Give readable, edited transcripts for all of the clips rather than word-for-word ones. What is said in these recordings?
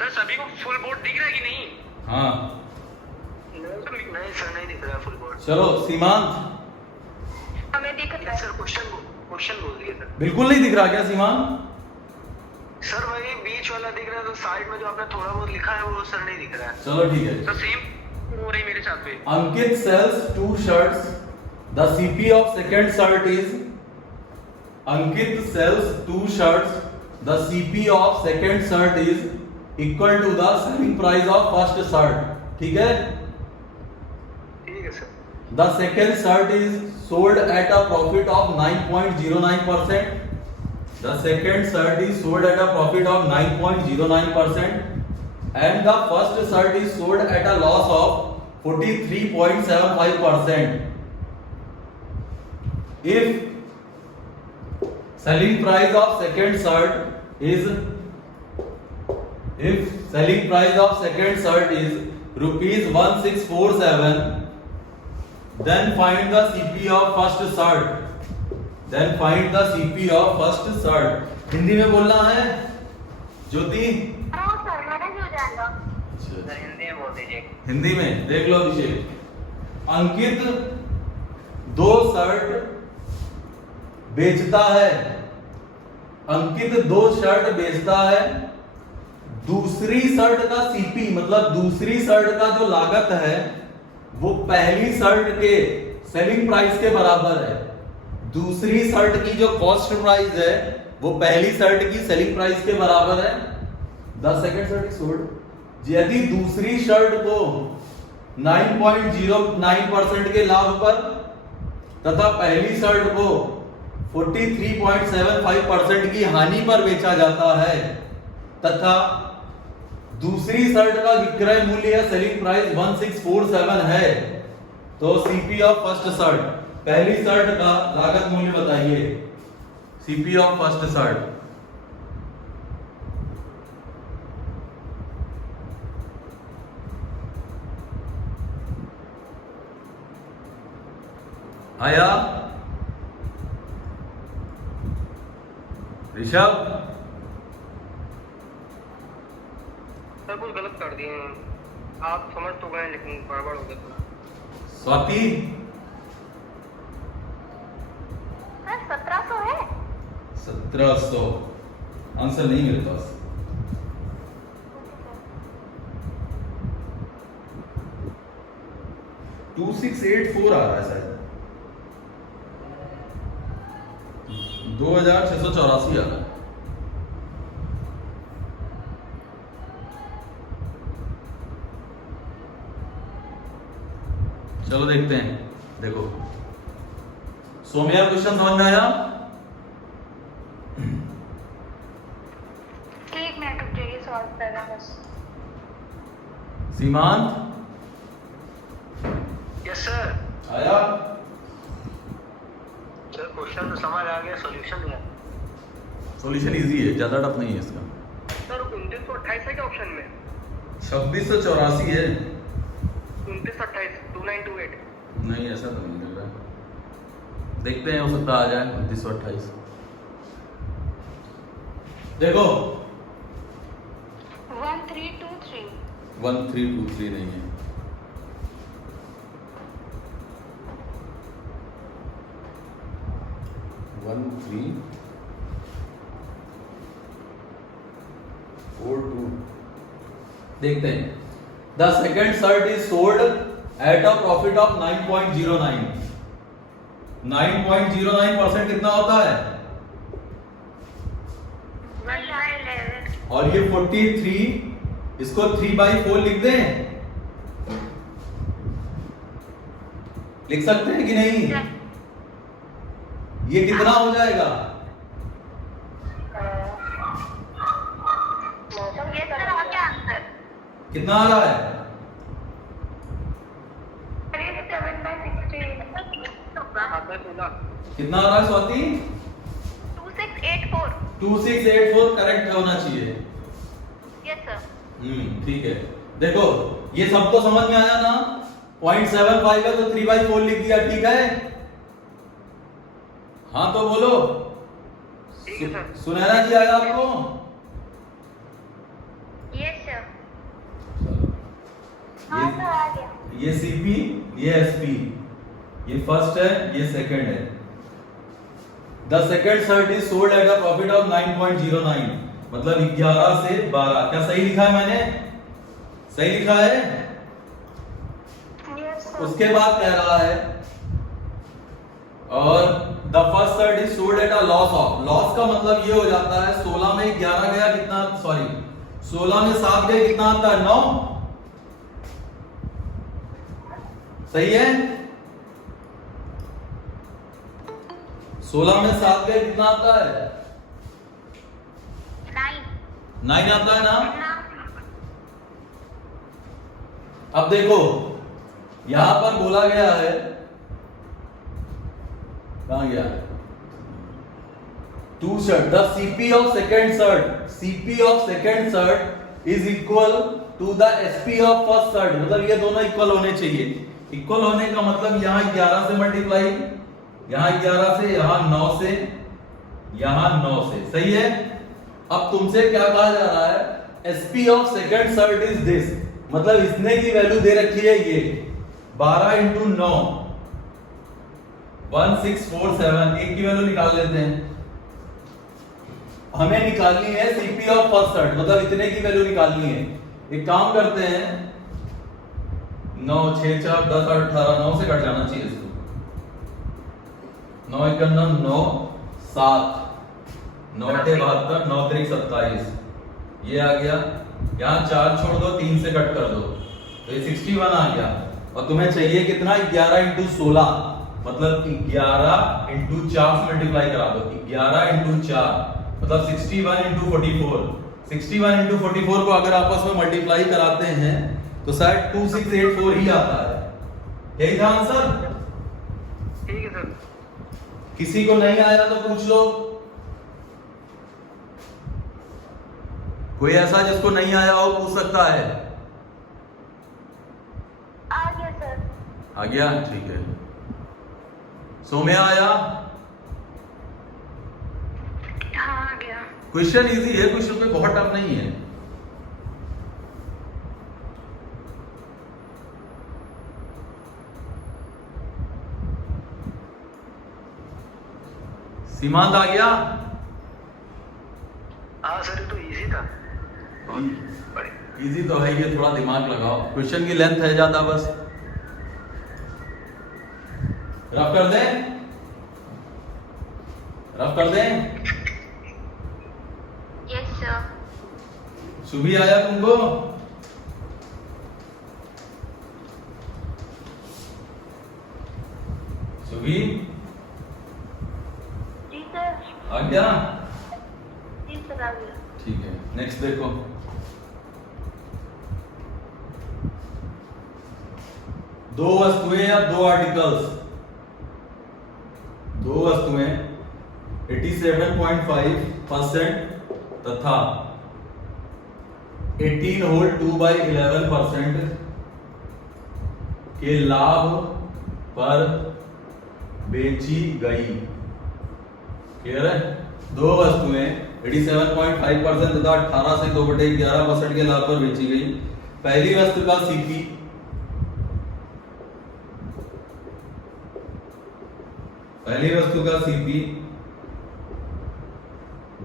Sir सभी को full board दिख रहा है कि नहीं? हाँ नहीं सर, नहीं दिख रहा फुल बोर्ड। चलो सीमांत, हमें दिख रहा है। सर क्वेश्चन बोल दिए सर। बिल्कुल नहीं दिख रहा क्या सीमांत? सर वही बीच वाला दिख रहा है, तो साइड में जो आपने थोड़ा बहुत लिखा है वो सर नहीं दिख रहा है। चलो ठीक है। सर सेम हो रही मेरे साथ पे। Ankit sells 2 shirts. The CP of second shirt is Ankit sells 2 shirts. The CP of second shirt is equal to the selling price of first shirt. ठीक है? ठीक है sir. The second shirt is sold at a profit of 9.09%. The second shirt is sold at a profit of 9.09%. And the first shirt is sold at a loss of 43.75%. If selling price of second shirt is rupees 1647, then find the CP of first shirt. Hindi में बोलना है ज्योति। हाँ sir, manage हो जाएगा। Sir Hindi में बोल दीजिए। हिंदी में देख लो अभिषेक। अंकित 2 शर्ट बेचता है। अंकित 2 शर्ट बेचता है। दूसरी शर्ट का सीपी मतलब दूसरी शर्ट का जो लागत है वो पहली शर्ट के सेलिंग प्राइस के बराबर है। दूसरी शर्ट की जो कॉस्ट प्राइस है वो पहली शर्ट की सेलिंग प्राइस के बराबर है। The second shirt is sold. यदि दूसरी शर्ट को 9.09% के लाभ पर तथा पहली शर्ट को 43.75% की हानि पर बेचा जाता है तथा दूसरी शर्ट का विक्रय मूल्य सेलिंग प्राइस 1647 है, तो सीपी ऑफ फर्स्ट शर्ट, पहली शर्ट का लागत मूल्य बताइए। सीपी ऑफ फर्स्ट शर्ट आया ऋषभ? सर कुछ गलत कर दिए हैं आप, समझ तो गए लेकिन गड़बड़ हो गया थोड़ा। स्वाति? सर 1700 है। 1700 आंसर नहीं मेरे पास। 2684 आ रहा है शायद। 2684 आ रहा है। चलो देखते हैं। देखो सोम्या, क्वेश्चन समझ में आया? एक मिनट रुक जाइए, सॉल्व कर रहा हूँ बस। सीमांत यस सर। आया? सर क्वेश्चन तो समझ आ गया, सॉल्यूशन नहीं आया। सॉल्यूशन इजी है, ज्यादा टफ नहीं है इसका। सर 2928 है क्या ऑप्शन में? 2684 है। 2928 2928। नहीं ऐसा तो नहीं लग रहा। देखते हैं, हो सकता आ जाए 2928। देखो 1323। 1323 नहीं है। वन थ्री 42 देखते हैं। The second shirt is sold at a profit of 9.09। 9.09% कितना होता है? 111। और ये 43, इसको 3/4 लिख दें? लिख सकते हैं कि नहीं? ये कितना हो जाएगा? ये सर आ गया आंसर। कितना आ रहा है? 7/16 होगा। आपने बोला कितना आ रहा है स्वाति? 2684। 2684 करेक्ट होना चाहिए। Yes sir. ठीक है। देखो ये सबको समझ में आया ना? 0.75 है तो 3/4 लिख दिया, ठीक है? हाँ तो बोलो। ठीक है सर। सुनैना जी आया आपको? Yes sir. आ गया। ये सीपी, ये एसपी, ये फर्स्ट है, ये सेकंड है। The second shirt is sold at a profit of 9.09, मतलब 11 से 12। क्या सही लिखा है मैंने? सही लिखा है। Yes, sir. उसके बाद कह रहा है और the first shirt is sold at a loss of. Loss का मतलब ये हो जाता है 16 में 11 गया कितना, सॉरी 16 में 7 गए कितना आता है, 9। सही है। 16 में 7 गए कितना आता है, 9 आता है ना। अब देखो यहां पर बोला गया है, कहां गया, two shirt the CP of second shirt, CP of second shirt is equal to the SP of first shirt, मतलब ये दोनों इक्वल होने चाहिए। इक्वल होने का मतलब यहां 11 से मल्टीप्लाई, यहां 11 से, यहां 9 से, यहां 9 से। सही है। अब तुमसे क्या कहा जा रहा है, SP of second shirt is this, मतलब इसने की वैल्यू दे रखी है ये 12 इंटू 9 1647, एक की वैल्यू निकाल लेते हैं। हमें निकालनी है सीपी ऑफ फर्स्ट सर्ट, मतलब इतने की वैल्यू निकालनी है। एक काम करते हैं, 9 6 4 10 8 18, 9 से कट जाना चाहिए इसको, 9 1 9 7 9 8 72 9 3 27, ये आ गया। यहाँ 4 छोड़ दो, 3 से कट कर दो, तो ये 61 आ गया। और तुम्हें चाहिए कितना, 11 इंटू 16, मतलब 11 इंटू 4 से मल्टीप्लाई करा दो, 11 इंटू 4 मतलब 61 इंटू 44। 61 इंटू 44 को अगर आपस में मल्टीप्लाई कराते हैं तो शायद 2684 ही आता है। यही था आंसर। ठीक है सर। किसी को नहीं आया तो पूछ लो, कोई ऐसा जिसको नहीं आया हो पूछ सकता है। आ गया सर। आ गया, ठीक है। सोम्या आया। हाँ आ गया। क्वेश्चन इजी है, क्वेश्चन पे बहुत टफ नहीं है। सीमांत आ गया। हाँ सर, ये तो इजी था। इजी तो है, ये थोड़ा दिमाग लगाओ, क्वेश्चन की लेंथ है ज्यादा, बस रफ कर दें, रफ कर दें। Yes sir. सुभी आया तुमको? सुभी जी सर। आ गया, जी सर आ गया। ठीक है। नेक्स्ट देखो, दो वस्तुएं या दो आर्टिकल्स, दो वस्तुएं 87.5% तथा 18 होल 2/11% के लाभ पर बेची गई। क्लियर है। दो वस्तुएं 87.5% तथा 18 से 2/11% के लाभ पर बेची गई। पहली वस्तु का सीपी, पहली वस्तु का सीपी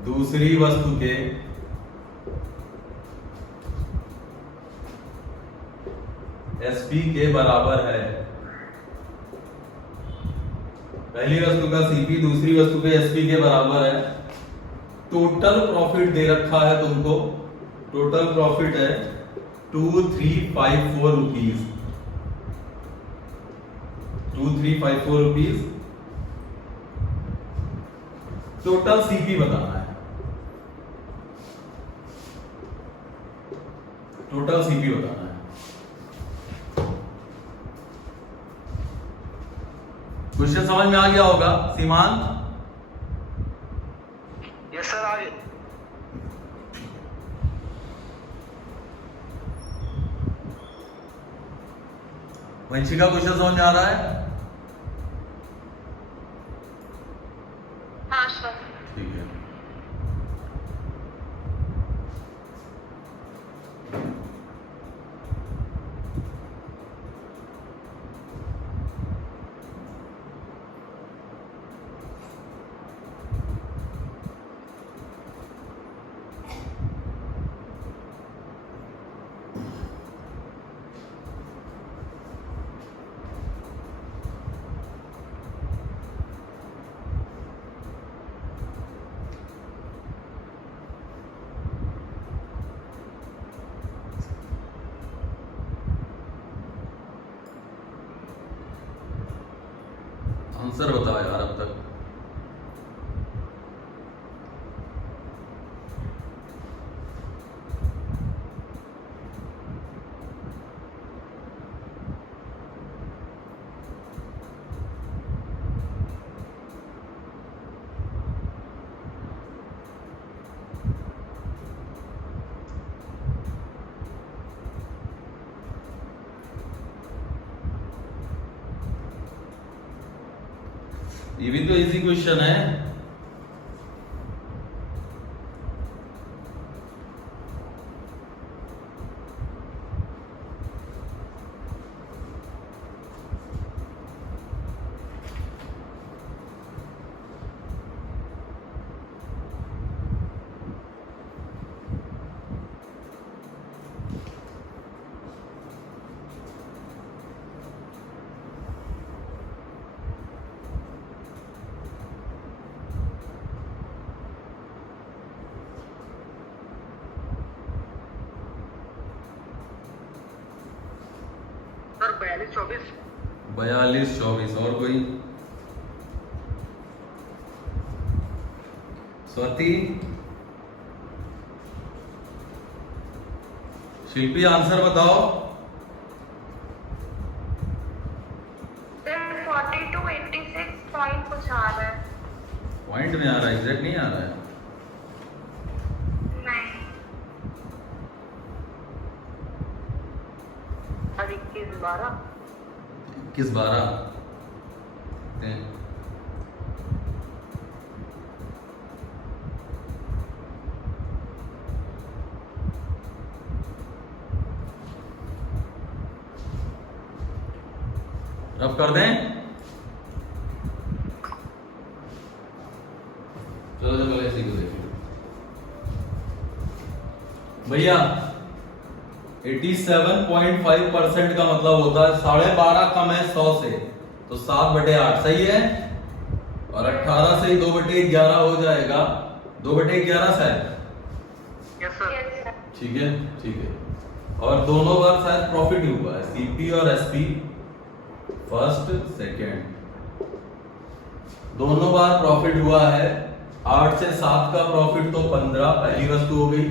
दूसरी वस्तु के एसपी के बराबर है। पहली वस्तु का सीपी दूसरी वस्तु के एसपी के बराबर है। टोटल प्रॉफिट दे रखा है तुमको, टोटल प्रॉफिट है 2354 रुपीज, 2354 रुपीज। टोटल सीपी बताना है, टोटल सीपी बताना है। क्वेश्चन समझ में आ गया होगा सीमांत? यस सर, आ गए। वंशिका क्वेश्चन समझ में आ रहा है? हाँ सर। ठीक है। आंसर बताओ यार अब तक। ये भी तो इजी क्वेश्चन है। सर 42-24। 42-24 और कोई? स्वाति, शिल्पी आंसर बताओ। सर 42-86 पॉइंट कुछ आ रहा है। पॉइंट में आ रहा है, एग्जैक्ट नहीं आ रहा है। नहीं। सर 21-12। 21-12 अब कर दें। चलो चलो ऐसे ही देखिए भैया। 87.5% का मतलब होता है 12.5 कम है 100 से, तो 7/8 सही है। और 18 से 2/11 हो जाएगा, 2/11 शायद। Yes sir. Yes sir. ठीक है ठीक है। और दोनों बार शायद प्रॉफिट ही हुआ है, सीपी और एसपी, फर्स्ट सेकेंड दोनों बार प्रॉफिट हुआ है। 8 से 7 का प्रॉफिट तो 15 पहली वस्तु हो गई,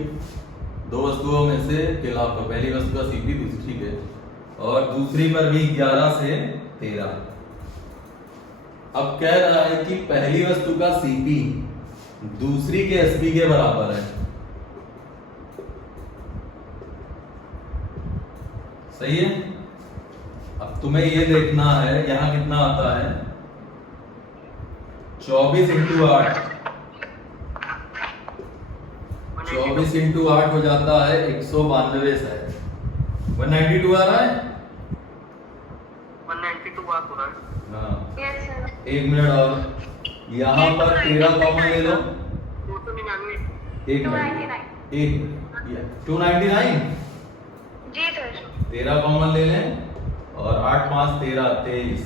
दो वस्तुओं में से खिलाफ, तो पहली वस्तु का सीपी दूसरी, ठीक है। और दूसरी पर भी 11 से 13। अब कह रहा है कि पहली वस्तु का सीपी दूसरी के एसपी के बराबर है, सही है। अब तुम्हें ये देखना है यहां कितना आता है। 24 × 8, 24 × 8 हो जाता है 192 शायद। 192 आ रहा है। 192 बात हो रहा है। हाँ यस सर। 1 मिनट और यहाँ पर 13 कॉमन ले लो। 299। 1 मिनट, 299 जी सर। 13 कॉमन ले लें और 8 5 13 23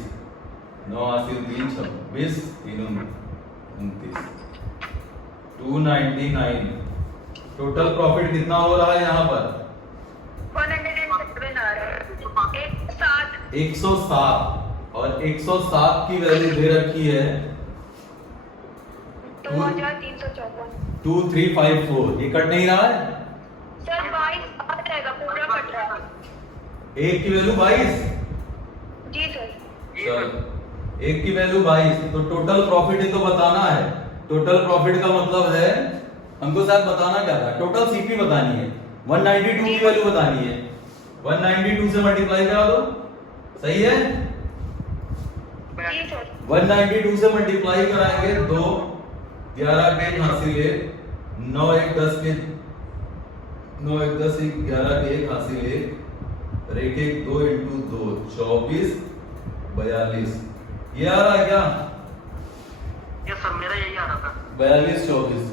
9 हासिल 3 26 3 29 299। टोटल प्रॉफिट कितना हो रहा है यहाँ पर? 107 आ रहा है। 107 और 107 की वैल्यू दे रखी है 2354। 2354। ये कट नहीं रहा है। सर 22 आ जाएगा, पूरा कट रहा है। एक की वैल्यू 22। जी सर। चल एक की वैल्यू 22, तो टोटल प्रॉफिट ही तो बताना है। टोटल प्रॉफिट का मतलब है हमको शायद बताना क्या था, टोटल सीपी बतानी है, 192 की वैल्यू बतानी है। 192 से मल्टीप्लाई करा दो, सही है। जी सर। 192 से मल्टीप्लाई कराएंगे 2 11 के हासिल 9 1 10 के 9 1 10 1 11 के 1 हासिल 1 और 1 1 2 × 2 24 42। ये आ रहा है क्या? यस सर, मेरा यही आ रहा था। 42 24।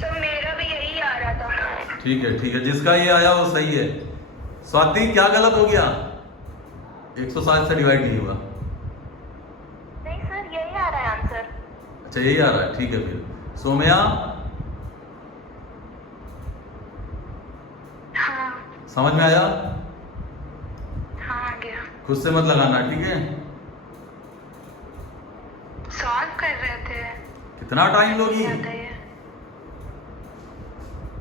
सर मेरा भी यही आ रहा था। ठीक है, जिसका ये आया वो सही है। स्वाति क्या गलत हो गया? 160 से डिवाइड नहीं हुआ। नहीं सर, यही आ रहा है आंसर। अच्छा यही आ रहा है, ठीक है। फिर सोम्या हाँ समझ में आया? हाँ आ गया। खुद से मत लगाना, ठीक है। इतना टाइम लोगी? आता है।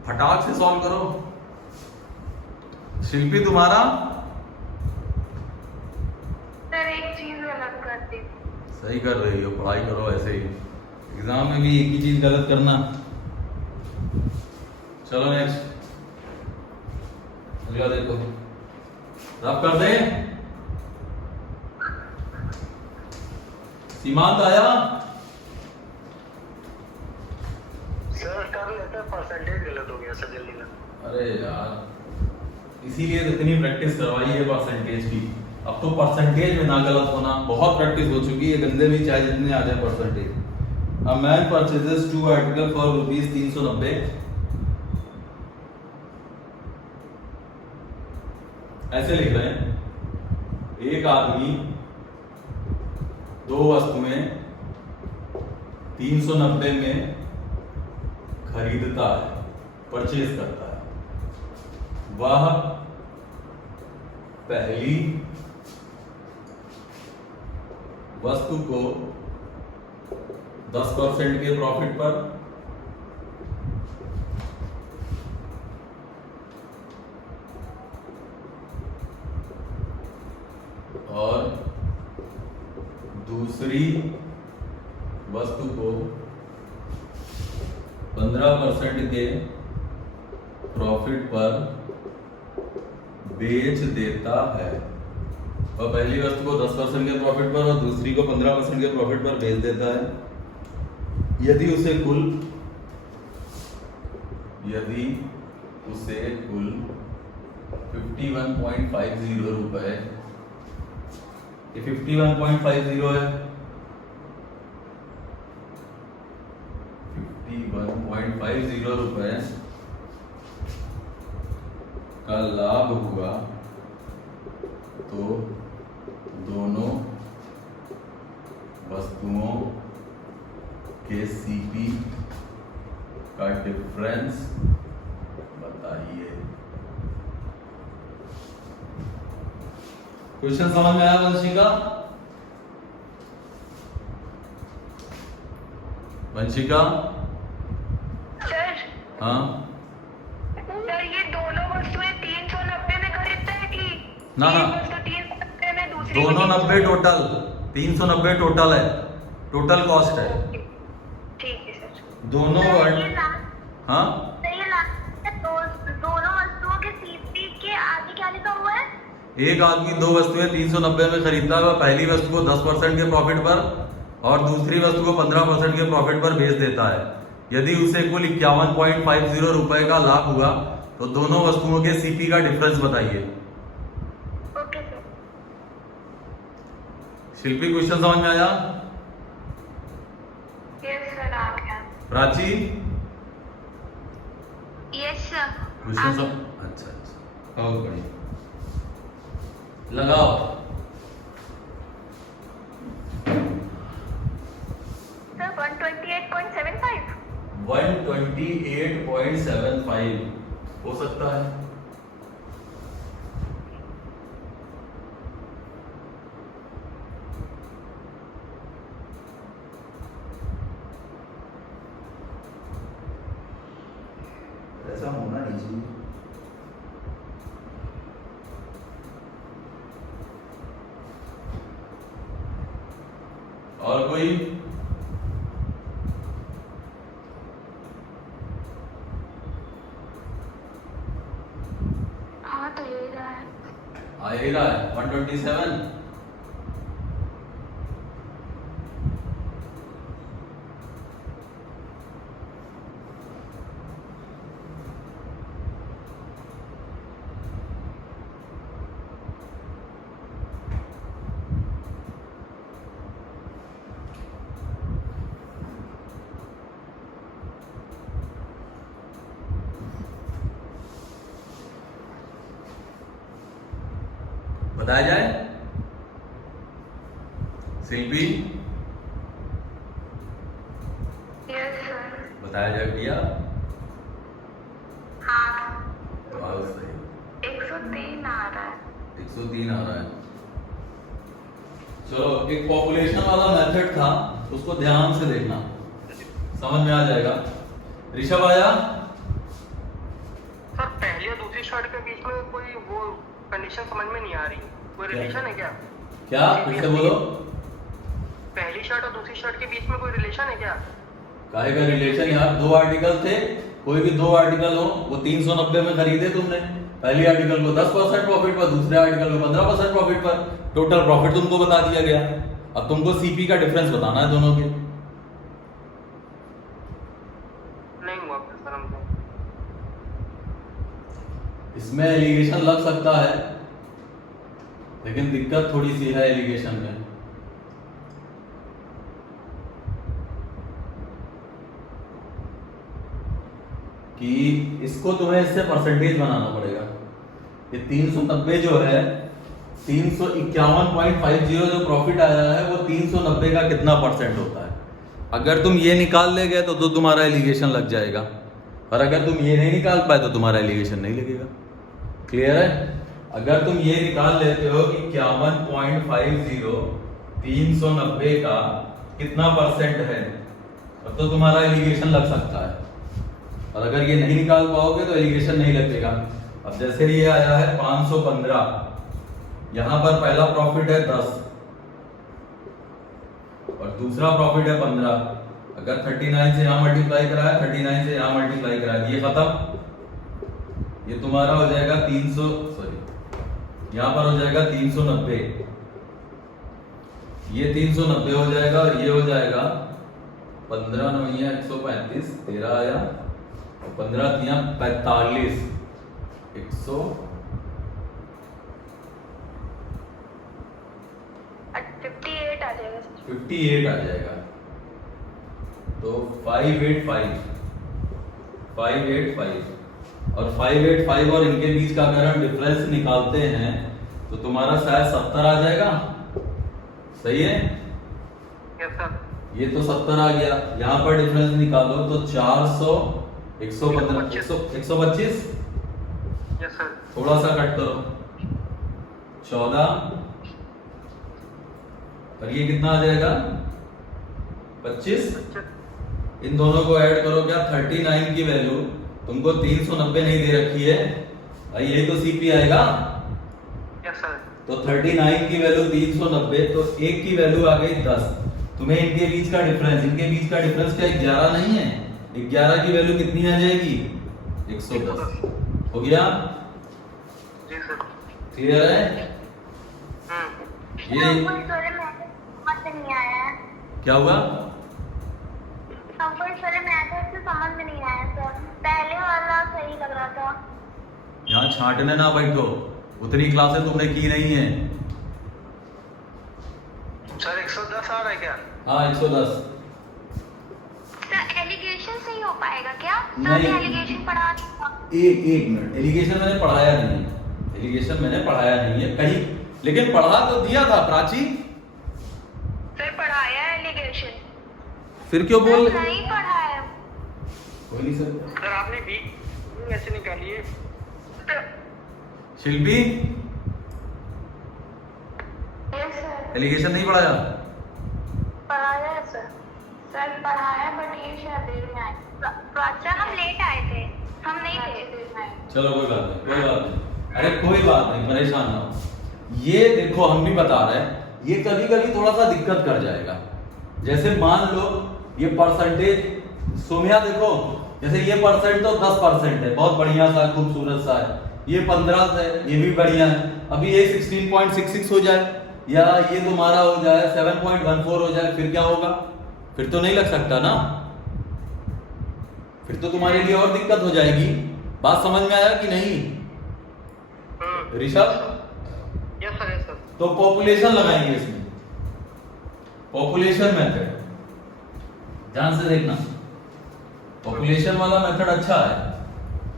फटाक से सॉल्व करो। शिल्पी तुम्हारा? सर एक चीज गलत कर दी। सही कर रही हो, पढ़ाई करो ऐसे ही। एग्जाम में भी एक ही चीज गलत करना। चलो नेक्स्ट, अगला देखो। रब कर दे। सीमांत आया? सर कर लेते परसेंटेज गलत हो गया सर जल्दी में। अरे यार, इसीलिए तो इतनी प्रैक्टिस करवाई है परसेंटेज की। अब तो परसेंटेज में ना गलत होना, बहुत प्रैक्टिस हो चुकी है। गंदे भी चाहे जितने आ जाए percentage. A man purchases 2 article for ₹390। ऐसे लिख रहे हैं, एक आदमी 2 वस्तुएं 390 में खरीदता है, परचेज करता है। वह पहली वस्तु को 10% के प्रॉफिट पर और दूसरी वस्तु को 15% के प्रॉफिट पर बेच देता है। और पहली वस्तु को 10% के प्रॉफिट पर और दूसरी को 15% के प्रॉफिट पर बेच देता है। यदि उसे कुल 51.50 रुपए, ये 51.50 है, 51.50 रुपए का लाभ हुआ तो दोनों वस्तुओं के सीपी का डिफरेंस बताइए। क्वेश्चन समझ में आया वंशिका? वंशिका? सर हाँ सर ये दोनों वस्तुएं 390 में खरीदता है कि ना ना, एक वस्तु 390 में दूसरी दोनों 90 टोटल, 390 टोटल है, टोटल कॉस्ट है ठीक है सर। दोनों। सर, ये लास्ट हाँ सर ये लास्ट दोनों वस्तुओं के सीपी के आगे क्या लिखा हुआ है? एक आदमी 2 वस्तुएं 390 में खरीदता है। वह पहली वस्तु को 10% के प्रॉफिट पर और दूसरी वस्तु को 15% के प्रॉफिट पर बेच देता है। यदि उसे कुल 51.50 रुपए का लाभ हुआ तो दोनों वस्तुओं के सीपी का डिफरेंस बताइए। Okay sir. शिल्पी क्वेश्चन समझ में आया? यस सर आ गया। प्राची यस सर क्वेश्चन समझ? अच्छा अच्छा, बहुत बढ़िया। लगाओ। सर 128.75 128.75 हो सकता है। ऐसा होना नहीं चाहिए। और कोई? हाँ तो यही रहा है। आ ही रहा है 127। बताया जाए? शिल्पी यस सर। बताया जाए भैया? हाँ तो आओ सही। 103 आ रहा है। 103 आ रहा है। चलो, एक पॉपुलेशन वाला मेथड था, उसको ध्यान से देखना। समझ में आ जाएगा। ऋषभ आया? सर पहली और दूसरी शर्ट के बीच में कोई वो कंडीशन समझ में नहीं आ रही, कोई रिलेशन है क्या? क्या फिर से बोलो। पहली शर्ट और दूसरी शर्ट के बीच में कोई रिलेशन है क्या? काहे का रिलेशन यार, दो आर्टिकल थे, कोई भी दो आर्टिकल हो, वो 390 में खरीदे तुमने, पहली आर्टिकल को 10% प्रॉफिट पर, दूसरे आर्टिकल को 15% प्रॉफिट पर, टोटल प्रॉफिट तुमको बता दिया गया। अब तुमको सीपी का डिफरेंस बताना है दोनों के। नहीं हुआ सर हमको। इसमें एलिगेशन लग सकता है, लेकिन दिक्कत थोड़ी सी है एलिगेशन में। कि इसको तुम्हें इससे परसेंटेज बनाना पड़ेगा। ये 390 जो है, 351.50 जो प्रॉफिट आया है वो 390 का कितना परसेंट होता है। अगर तुम ये निकाल ले गए तो तुम्हारा एलिगेशन लग जाएगा, और अगर तुम ये नहीं निकाल पाए तो तुम्हारा एलिगेशन नहीं लगेगा। क्लियर है? अगर तुम ये निकाल लेते हो कि 51.50 390 का कितना परसेंट है, तब तो तुम्हारा एलिगेशन लग सकता है। और अगर ये नहीं निकाल पाओगे तो एलिगेशन नहीं लगेगा। अब जैसे ये आया है 515, यहां पर पहला प्रॉफिट है 10 और दूसरा प्रॉफिट है 15। अगर 39 से यहां मल्टीप्लाई कराया, 39 से यहां मल्टीप्लाई कराया, ये खत्म। ये तुम्हारा हो जाएगा 300, सॉरी यहां पर हो जाएगा 390, ये 390 हो जाएगा और ये हो जाएगा 15 9 135, 13 आया, 15 3 45, 58 आ जाएगा। 58 आ जाएगा। तो 585 और 585 और इनके बीच का अगर हम डिफरेंस निकालते हैं तो तुम्हारा शायद 70 आ जाएगा। सही है? Yes sir. ये तो 70 आ गया। यहाँ पर डिफरेंस निकालो तो 400, 115, 125, यस सर। थोड़ा सा कट करो, 14 और ये कितना आ जाएगा 25। इन दोनों को ऐड करो, क्या 39 की वैल्यू तुमको 390 नहीं दे रखी है, ये तो सीपी आएगा। Yes sir. तो 39 की वैल्यू 390, तो एक की वैल्यू आ गई 10। तुम्हें इनके बीच का डिफरेंस, इनके बीच का डिफरेंस क्या 11 नहीं है? 11 की वैल्यू कितनी आ जाएगी 110। हो गया? जी सर। क्लियर है? ये हमको इस वाले मैथड समझ नहीं आया है। क्या हुआ? हमको इस वाले मैथड से समझ में नहीं आया सर। पहले वाला सही लग रहा था। यहाँ छांटने ना बैठो, उतनी क्लासेस तुमने की नहीं है। सर 110 आ रहा है क्या? हाँ 110। सर एलिगेशन सही हो पाएगा क्या? नहीं। सर एलिगेशन पढ़ा था। एक मिनट, एलिगेशन मैंने पढ़ाया नहीं है, एलिगेशन मैंने पढ़ाया नहीं है कहीं, लेकिन पढ़ा तो दिया था प्राची। सर पढ़ाया है एलिगेशन। फिर क्यों बोल? नहीं पढ़ाया। कोई नहीं सर। सर आपने बी ऐसे निकाली है। शिल्पी यस सर। एलिगेशन नहीं पढ़ाया? पढ़ाया है सर। सर पढ़ाया बट ये शायद देर में आए। प्राचा हम लेट आए थे, हम नहीं थे देर में आए। चलो कोई बात नहीं, कोई बात नहीं, अरे कोई बात नहीं, परेशान ना हो। ये देखो हम भी बता रहे हैं, ये कभी कभी थोड़ा सा दिक्कत कर जाएगा। जैसे मान लो ये परसेंटेज सोम्या देखो, जैसे ये परसेंट तो 10% है, बहुत बढ़िया सा खूबसूरत सा है। ये 15 है, ये भी बढ़िया है। अभी ये 16.66 हो जाए या ये तुम्हारा हो जाए 7.14 हो जाए, फिर क्या होगा? फिर तो नहीं लग सकता ना, फिर तो तुम्हारे लिए और दिक्कत हो जाएगी। बात समझ में आया कि नहीं Rishabh? Yes sir, yes sir. तो पॉपुलेशन लगाएंगे इसमें, पॉपुलेशन मेथड, ध्यान से देखना। पॉपुलेशन वाला मेथड अच्छा है,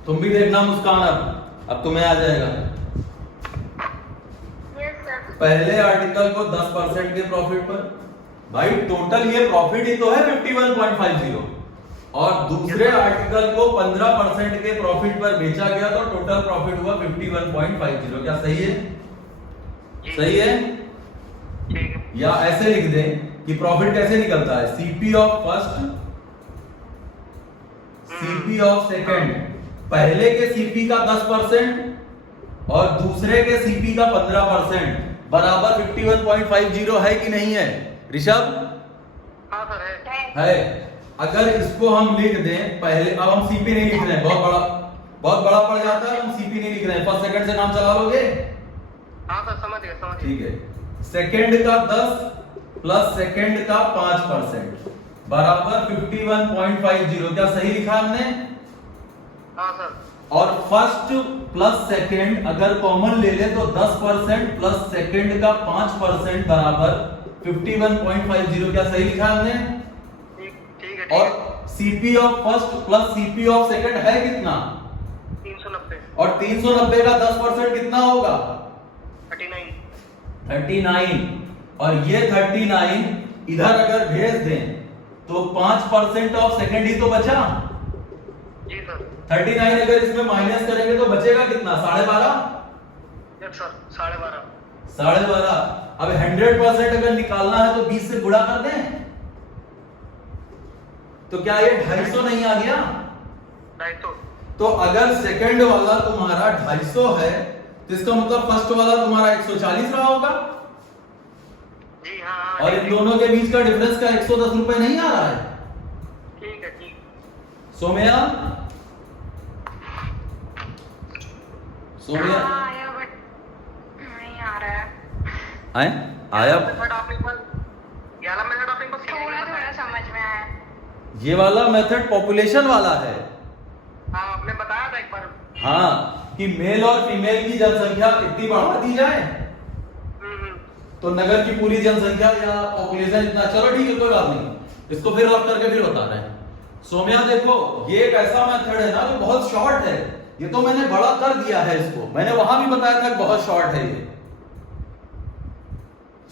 तुम भी देखना मुस्कान। अब तुम्हें आ जाएगा। Yes sir. पहले आर्टिकल को 10% के प्रॉफिट पर, भाई टोटल ये प्रॉफिट ही तो है 51.50, और दूसरे आर्टिकल को 15% के प्रॉफिट पर बेचा गया तो टोटल प्रॉफिट हुआ 51.50। क्या सही है? सही है? ठीक है। या ऐसे लिख दें कि प्रॉफिट कैसे निकलता है, CP of first CP of second, पहले के सीपी का 10% और दूसरे के सीपी का 15% बराबर 51.50 है कि नहीं है ऋषभ? हाँ सर है। है। अगर इसको हम लिख दें पहले, अब हम सीपी नहीं लिख रहे हैं, बहुत बड़ा पड़ जाता है, हम सीपी नहीं लिख रहे हैं, फर्स्ट सेकंड से काम चला लोगे? हाँ सर समझ गए। ठीक है, सेकंड का 10 प्लस सेकंड का 5% बराबर 51.50, क्या सही लिखा हमने? हाँ सर। और फर्स्ट प्लस सेकंड अगर कॉमन ले ले तो 10% प्लस सेकंड का 5% बराबर 51.50, क्या सही लिखा हमने? ठीक है। और CP of first plus CP of second है कितना? 390। और 390 का 10% कितना होगा? 39। और ये 39 इधर अगर भेज दें तो 5% ऑफ सेकंड ही तो बचा। जी सर। 39 अगर इसमें माइनस करेंगे तो बचेगा कितना? 12.5। Yes sir 12.5। 12.5। अब 100% अगर निकालना है तो 20 से गुणा कर दें, तो क्या ये 250 नहीं आ गया? 250। तो अगर सेकंड वाला तुम्हारा 250 है तो इसका मतलब फर्स्ट वाला तुम्हारा 140 रहा होगा। जी हाँ। और इन दोनों के बीच का डिफरेंस का 110 रुपए नहीं आ रहा है। ठीक है। सोम्या हाँ, आया बट नहीं आ रहा है। आया? मेथड आपने बस याला मेथड आपने बस थोड़ा समझ में आया। ये वाला मेथड पॉपुलेशन वाला है। हाँ आपने बताया था एक बार। हाँ, कि मेल और फीमेल की जनसंख्या इतनी बढ़ा दी जाए तो नगर की पूरी जनसंख्या या पॉपुलेशन इतना, चलो ठीक है कोई बात नहीं, इसको फिर रफ करके फिर बता रहे हैं। सोम्या देखो, ये एक ऐसा मेथड है ना जो बहुत शॉर्ट है, ये तो मैंने बड़ा कर दिया है इसको, मैंने वहां भी बताया था कि बहुत शॉर्ट है ये।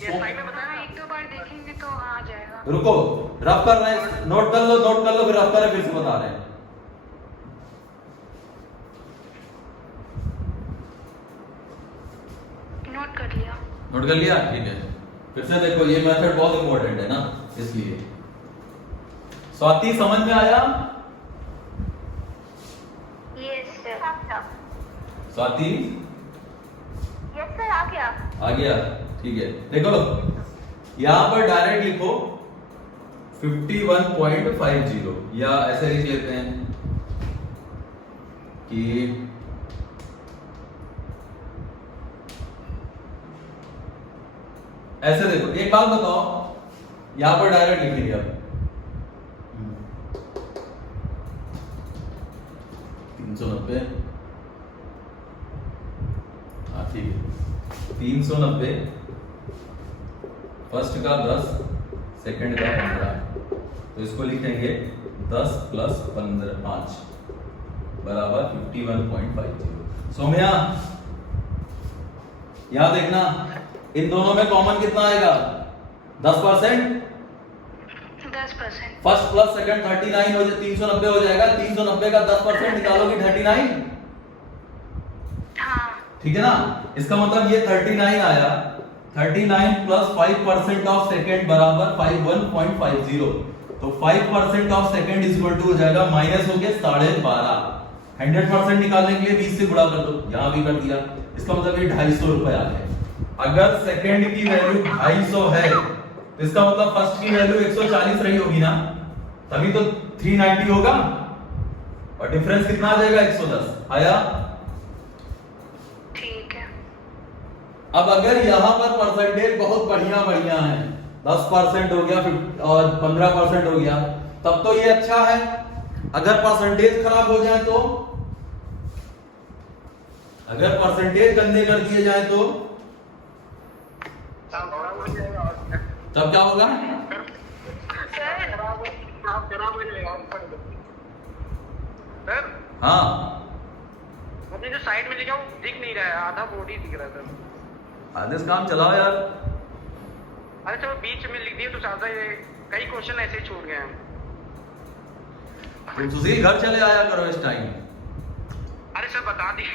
साइड में बताया हाँ, एक दो बार देखेंगे तो आ जाएगा। रुको, रफ कर रहे हैं, नोट कर लो फिर रफ करें, फिर से बता रहे हैं। नोट कर लिया? ठीक है, फिर से देखो, ये मेथड बहुत इंपॉर्टेंट है ना, इसलिए। स्वाति समझ में आया? Yes sir. Swati yes sir, आ गया। आ गया? ठीक है, देखो यहां पर डायरेक्ट लिखो 51.50, या ऐसे लिख लेते हैं कि ऐसे देखो, एक बात बताओ, यहां पर डायरेक्ट लिखेंगे अब 390। हाँ ठीक है, 390 फर्स्ट का 10, सेकंड का 15, तो इसको लिखेंगे 10 प्लस 5 बराबर 51.50। सोम्या यहां देखना, इन दोनों में कॉमन कितना आएगा? 10%। 10%। फर्स्ट प्लस सेकंड 39 हो जाए, 390 हो जाएगा। 390 का 10% निकालोगे 39। हाँ ठीक है ना, इसका मतलब ये 39 आया। 39 प्लस 5% ऑफ सेकंड बराबर 51.50, तो 5% of second is equal to हो जाएगा माइनस हो गया 12.5। 100% निकालने के लिए 20 से गुणा कर दो, यहां भी कर दिया, इसका मतलब ये 250 रुपए आ गए। अगर सेकंड की वैल्यू 250 है तो इसका मतलब फर्स्ट की वैल्यू 140 रही होगी ना, तभी तो 390 होगा, और डिफरेंस कितना आ जाएगा? 110 आया। ठीक है। अब अगर यहां पर परसेंटेज बहुत बढ़िया बढ़िया है, 10% हो गया और 15% हो गया, तब तो ये अच्छा है। अगर परसेंटेज खराब हो जाए तो, अगर परसेंटेज गंदे कर दिए जाए तो तब क्या होगा? सर हाँ अपने जो साइड में लिखा वो दिख नहीं रहा है, आधा बॉडी दिख रहा है सर। आदेश काम चलाओ यार। अरे चलो बीच में लिख दिए तो ज्यादा, कई क्वेश्चन ऐसे ही छूट गए हैं। तुम सुशील घर चले आया करो इस टाइम। अरे सर बता दिए।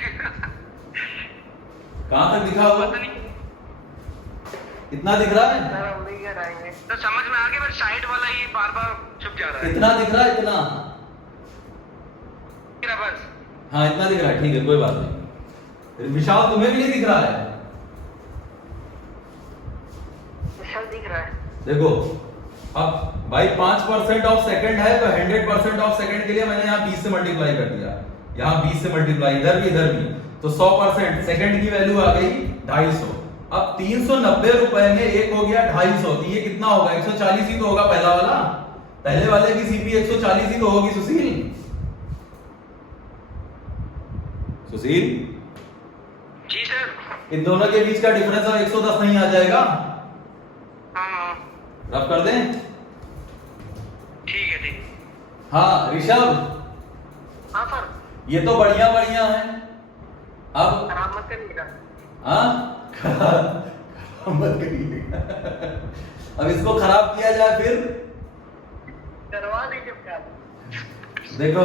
कहां तक दिखा हुआ? पता नहीं इतना दिख रहा है? सर हम नहीं कर आएंगे तो समझ में आ गया, बस साइड वाला ही बार बार छुप जा रहा है। इतना दिख रहा है? इतना रहा है बस। हाँ इतना दिख रहा है, ठीक है कोई बात नहीं। विशाल तुम्हें भी नहीं दिख रहा है? विशाल दिख रहा है। देखो अब भाई 5% ऑफ सेकंड है तो 100% ऑफ सेकंड के लिए मैंने यहाँ 20 से मल्टीप्लाई कर दिया, यहाँ 20 से मल्टीप्लाई, इधर भी, तो 100% सेकंड की वैल्यू आ गई 250। अब 390 रुपए में एक हो गया 250, तो ये कितना होगा? 140 ही तो होगा पहला वाला, पहले वाले की सीपी 140 ही तो होगी सुशील। सुशील जी सर। इन दोनों के बीच का डिफरेंस अब 110 नहीं आ जाएगा? हाँ रब कर दें? ठीक है ठीक। हाँ ऋषभ, हाँ सर। ये तो बढ़िया बढ़िया है। अब खराब मत करिएगा। हाँ खराब मत करिएगा। अब इसको खराब किया जाए फिर? करवा दीजिए खराब। देखो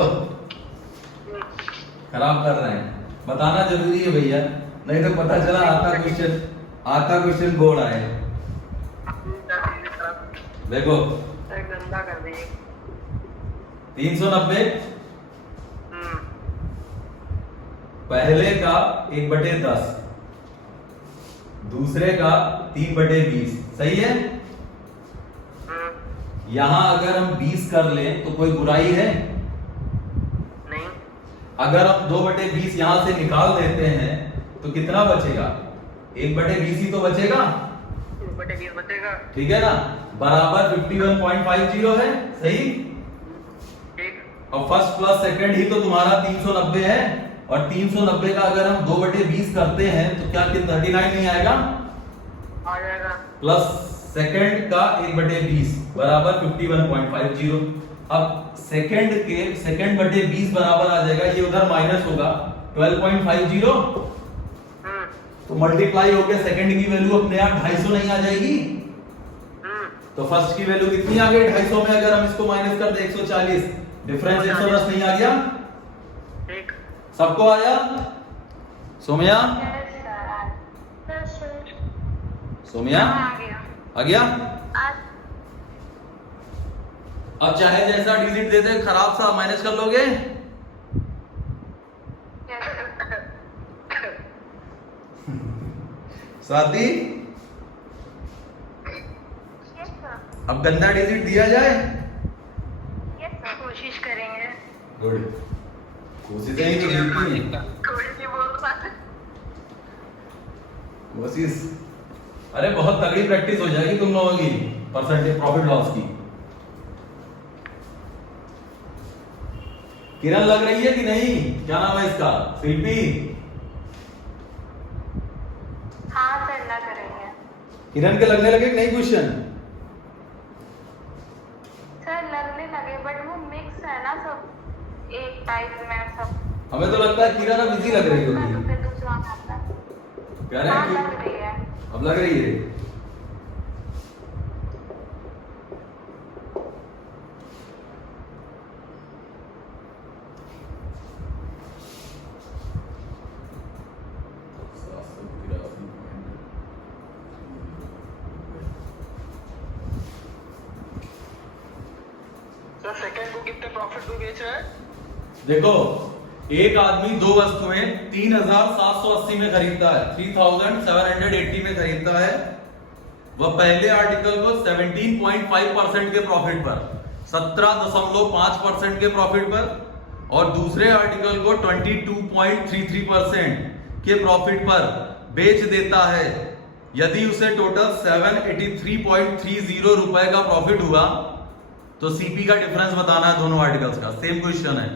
खराब कर रहे हैं, बताना जरूरी है भैया, नहीं तो पता चला आता क्वेश्चन बोर्ड आए। देखो गंदा कर दीजिए। 390 पहले का 1/10, दूसरे का 3/20, सही है? यहां अगर हम 20 कर लें तो कोई बुराई है? नहीं। अगर हम 2/20 यहां से निकाल देते हैं तो कितना बचेगा? 1/20 ही तो बचेगा, 1/20 बचेगा। ठीक है ना? बराबर 51.50 है, सही? ठीक। और फर्स्ट प्लस सेकंड ही तो तुम्हारा 390 है, और 390 का अगर हम 2/20 करते हैं तो क्या 39 नहीं आएगा? आ जाएगा। प्लस सेकंड का 1/20 बराबर 51.50। अब सेकंड बटे 20 बराबर आ जाएगा, ये उधर माइनस होगा 12.50, तो मल्टीप्लाई होकर सेकंड की वैल्यू अपने आप 250 नहीं आ जाएगी? तो फर्स्ट की वैल्यू कितनी आ गई? 250 में अगर हम इसको माइनस कर दे 140, डिफरेंस 110 नहीं आ गया? ठीक। सबको आया? सोम्या सोम्या आ गया? अब चाहे जैसा डिजिट दे दे, खराब सा माइनस कर लोगे? स्वाति अब गंदा डिजिट दिया जाए? कोशिश करेंगे। गुड, कोशिशें ही तो जीतती हैं। कोशिश, अरे बहुत तगड़ी प्रैक्टिस हो जाएगी तुम लोगों की परसेंटेज प्रॉफिट लॉस की। किरण लग रही है कि नहीं? क्या नाम है इसका? शिल्पी? हाँ सर लग रही है। किरण के लगने लगे कि नहीं क्वेश्चन? सर लगने लगे, बट वो मिक्स है ना सब एक टाइप में सब। हमें तो लगता है किरण अब इजी लग रही होगी। तो फिर दूसरा आता है। कह रहे हाँ हैं लग रही है। अब लग रही है। सर सेकंड को कितने प्रॉफिट में बेच रहा है? देखो एक आदमी दो वस्तुएं 3780 में खरीदता है, 3780 में खरीदता है। वह पहले आर्टिकल को 17.5% के प्रॉफिट पर, 17.5% के प्रॉफिट पर, और दूसरे आर्टिकल को 22.33% के प्रॉफिट पर बेच देता है। यदि उसे टोटल 783.30 रुपए का प्रॉफिट हुआ तो सीपी का डिफरेंस बताना है दोनों आर्टिकल्स का। सेम क्वेश्चन है।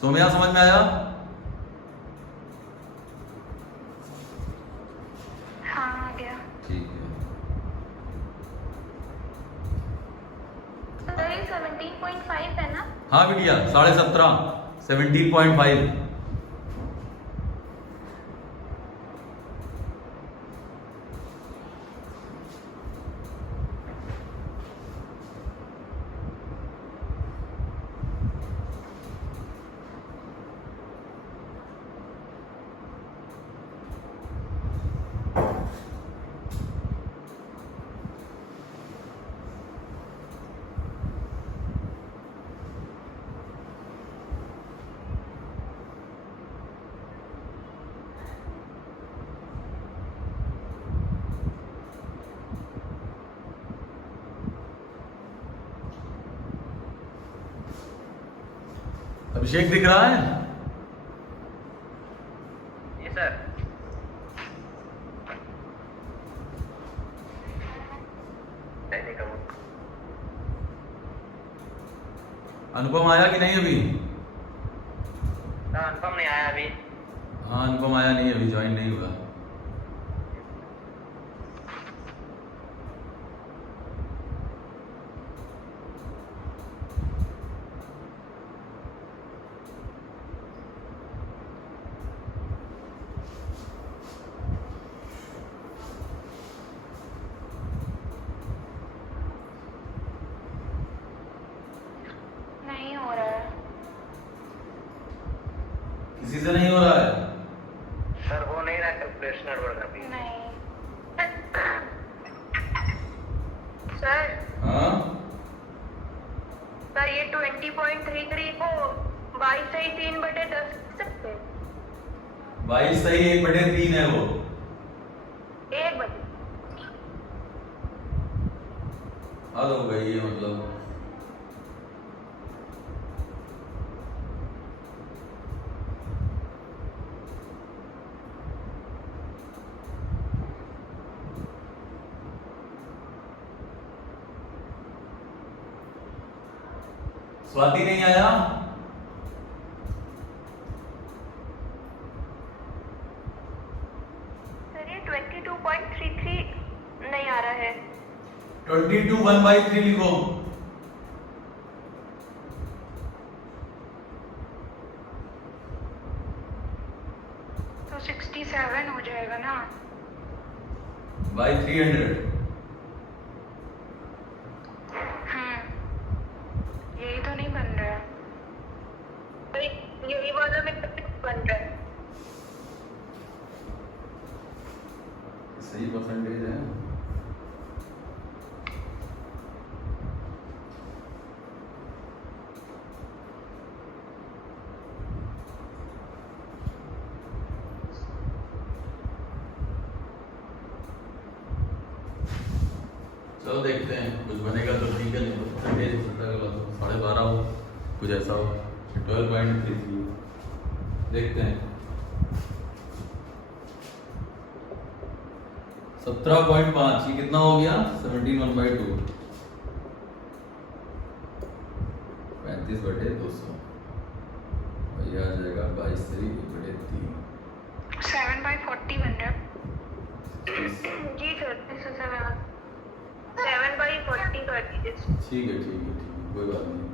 सोम्या समझ में आया? हाँ आ गया। ठीक है। तो ये 17.5 है ना? हाँ बिटिया 17.5, 17.5। अभिषेक दिख रहा है? जी सर। नहीं देखा वो। अनुपम आया कि नहीं अभी? अनुपम नहीं आया अभी। हाँ अनुपम आया नहीं, अभी ज्वाइन नहीं हुआ। नहीं हो रहा है। किसी से नहीं हो रहा है? सर हो नहीं रहा कैलकुलेशन गड़बड़ अभी। नहीं सर। हाँ सर ये 20.33 को 22/3/10 सकते हैं? 22/1/3 है वो। 1 बटे। हद हो गई है मतलब। स्वाति नहीं आया? सर ये 22.33 नहीं आ रहा है। 22 1/3 लिखो। तो 67 हो जाएगा ना? बाई 300। यही तो नहीं बन रहा है। यही वाला में बन रहा है। सही परसेंटेज है। चलो देखते हैं, कुछ बनेगा तो ठीक है, नहीं तो परसेंटेज हो सकता है गलत हो, 12.5 हो, कुछ ऐसा हो। 12.33 देखते हैं। 17.5 ये कितना हो गया? 17 1/2 35/200 ये आ जाएगा 22/3 7/40 बन रहा है। जी सर 7/40 कर दीजिए। ठीक है ठीक है ठीक है, कोई बात नहीं।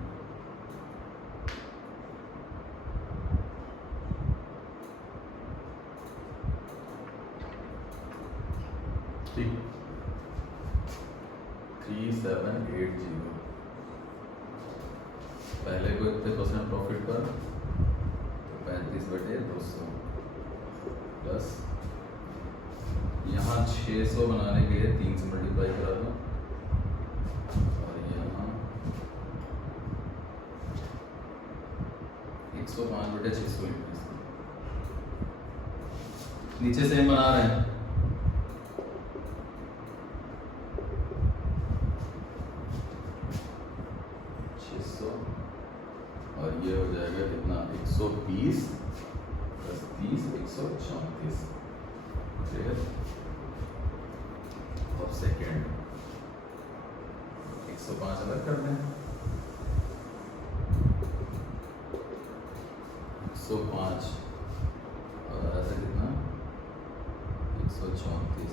ठीक 3780 पहले को इतने परसेंट प्रॉफिट पर, तो 35/200 प्लस यहाँ 600 बनाने के लिए 3 से मल्टीप्लाई करा दो, और यहाँ 105/600 लिखना है। नीचे सेम बना रहे हैं। और ये हो जाएगा कितना? 120 + 30 134। ठीक है, और सेकेंड 105 अलग कर दें। 105 और ऐसा कितना? 134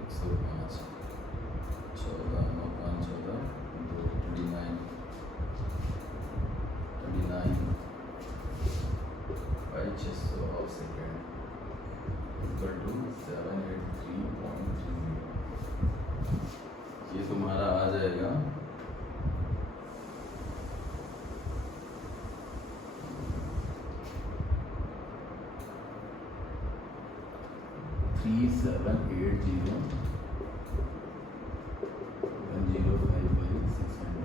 105 14 9 5 14 2 29 600 और सेकेंड इक्वल टू 783.3। ये तुम्हारा आ जाएगा 3780 1055 600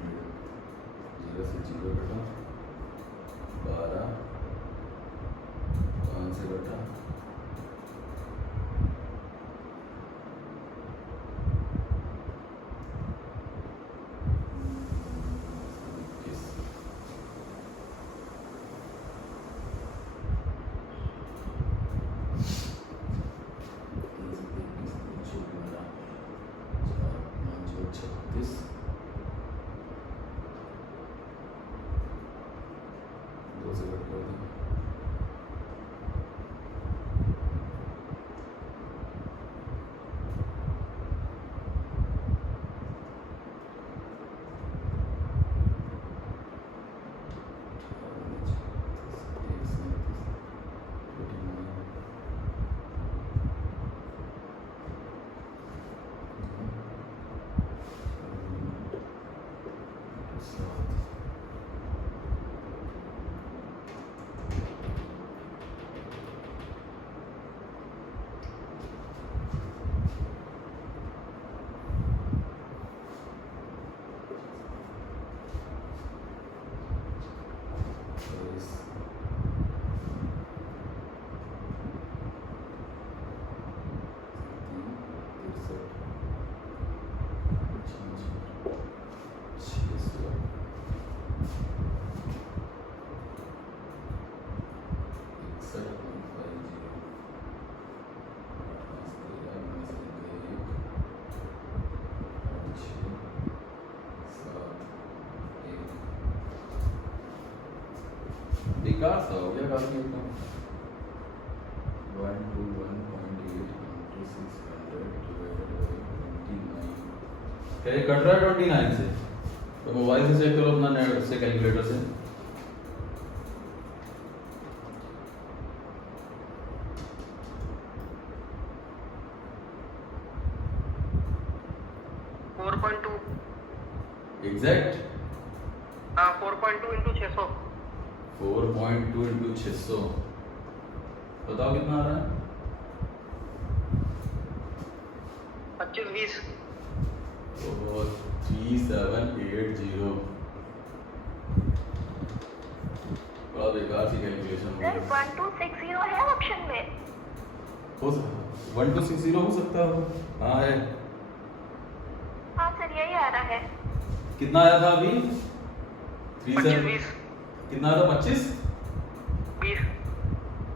0 से 0 कटा 12 5 से कटा 21 कट कर दें। बेकार सा हो गया काफी एकदम 121.8 into 600 divided by 29 क्या ये कट रहा है 29 से? तो मोबाइल से चेक करो अपना नेट से कैलकुलेटर से। एग्जैक्ट 4.2 into 600 4.2 into 600 बताओ कितना आ रहा है? 25-20 तो 3780 बड़ा बेकार सी कैलकुलेशन हो सर गई। 1260 है ऑप्शन में। हो सकता 1260 हो सकता है। हाँ है। हाँ सर यही आ रहा है। कितना आया था अभी? 25-20 कितना था? 25 20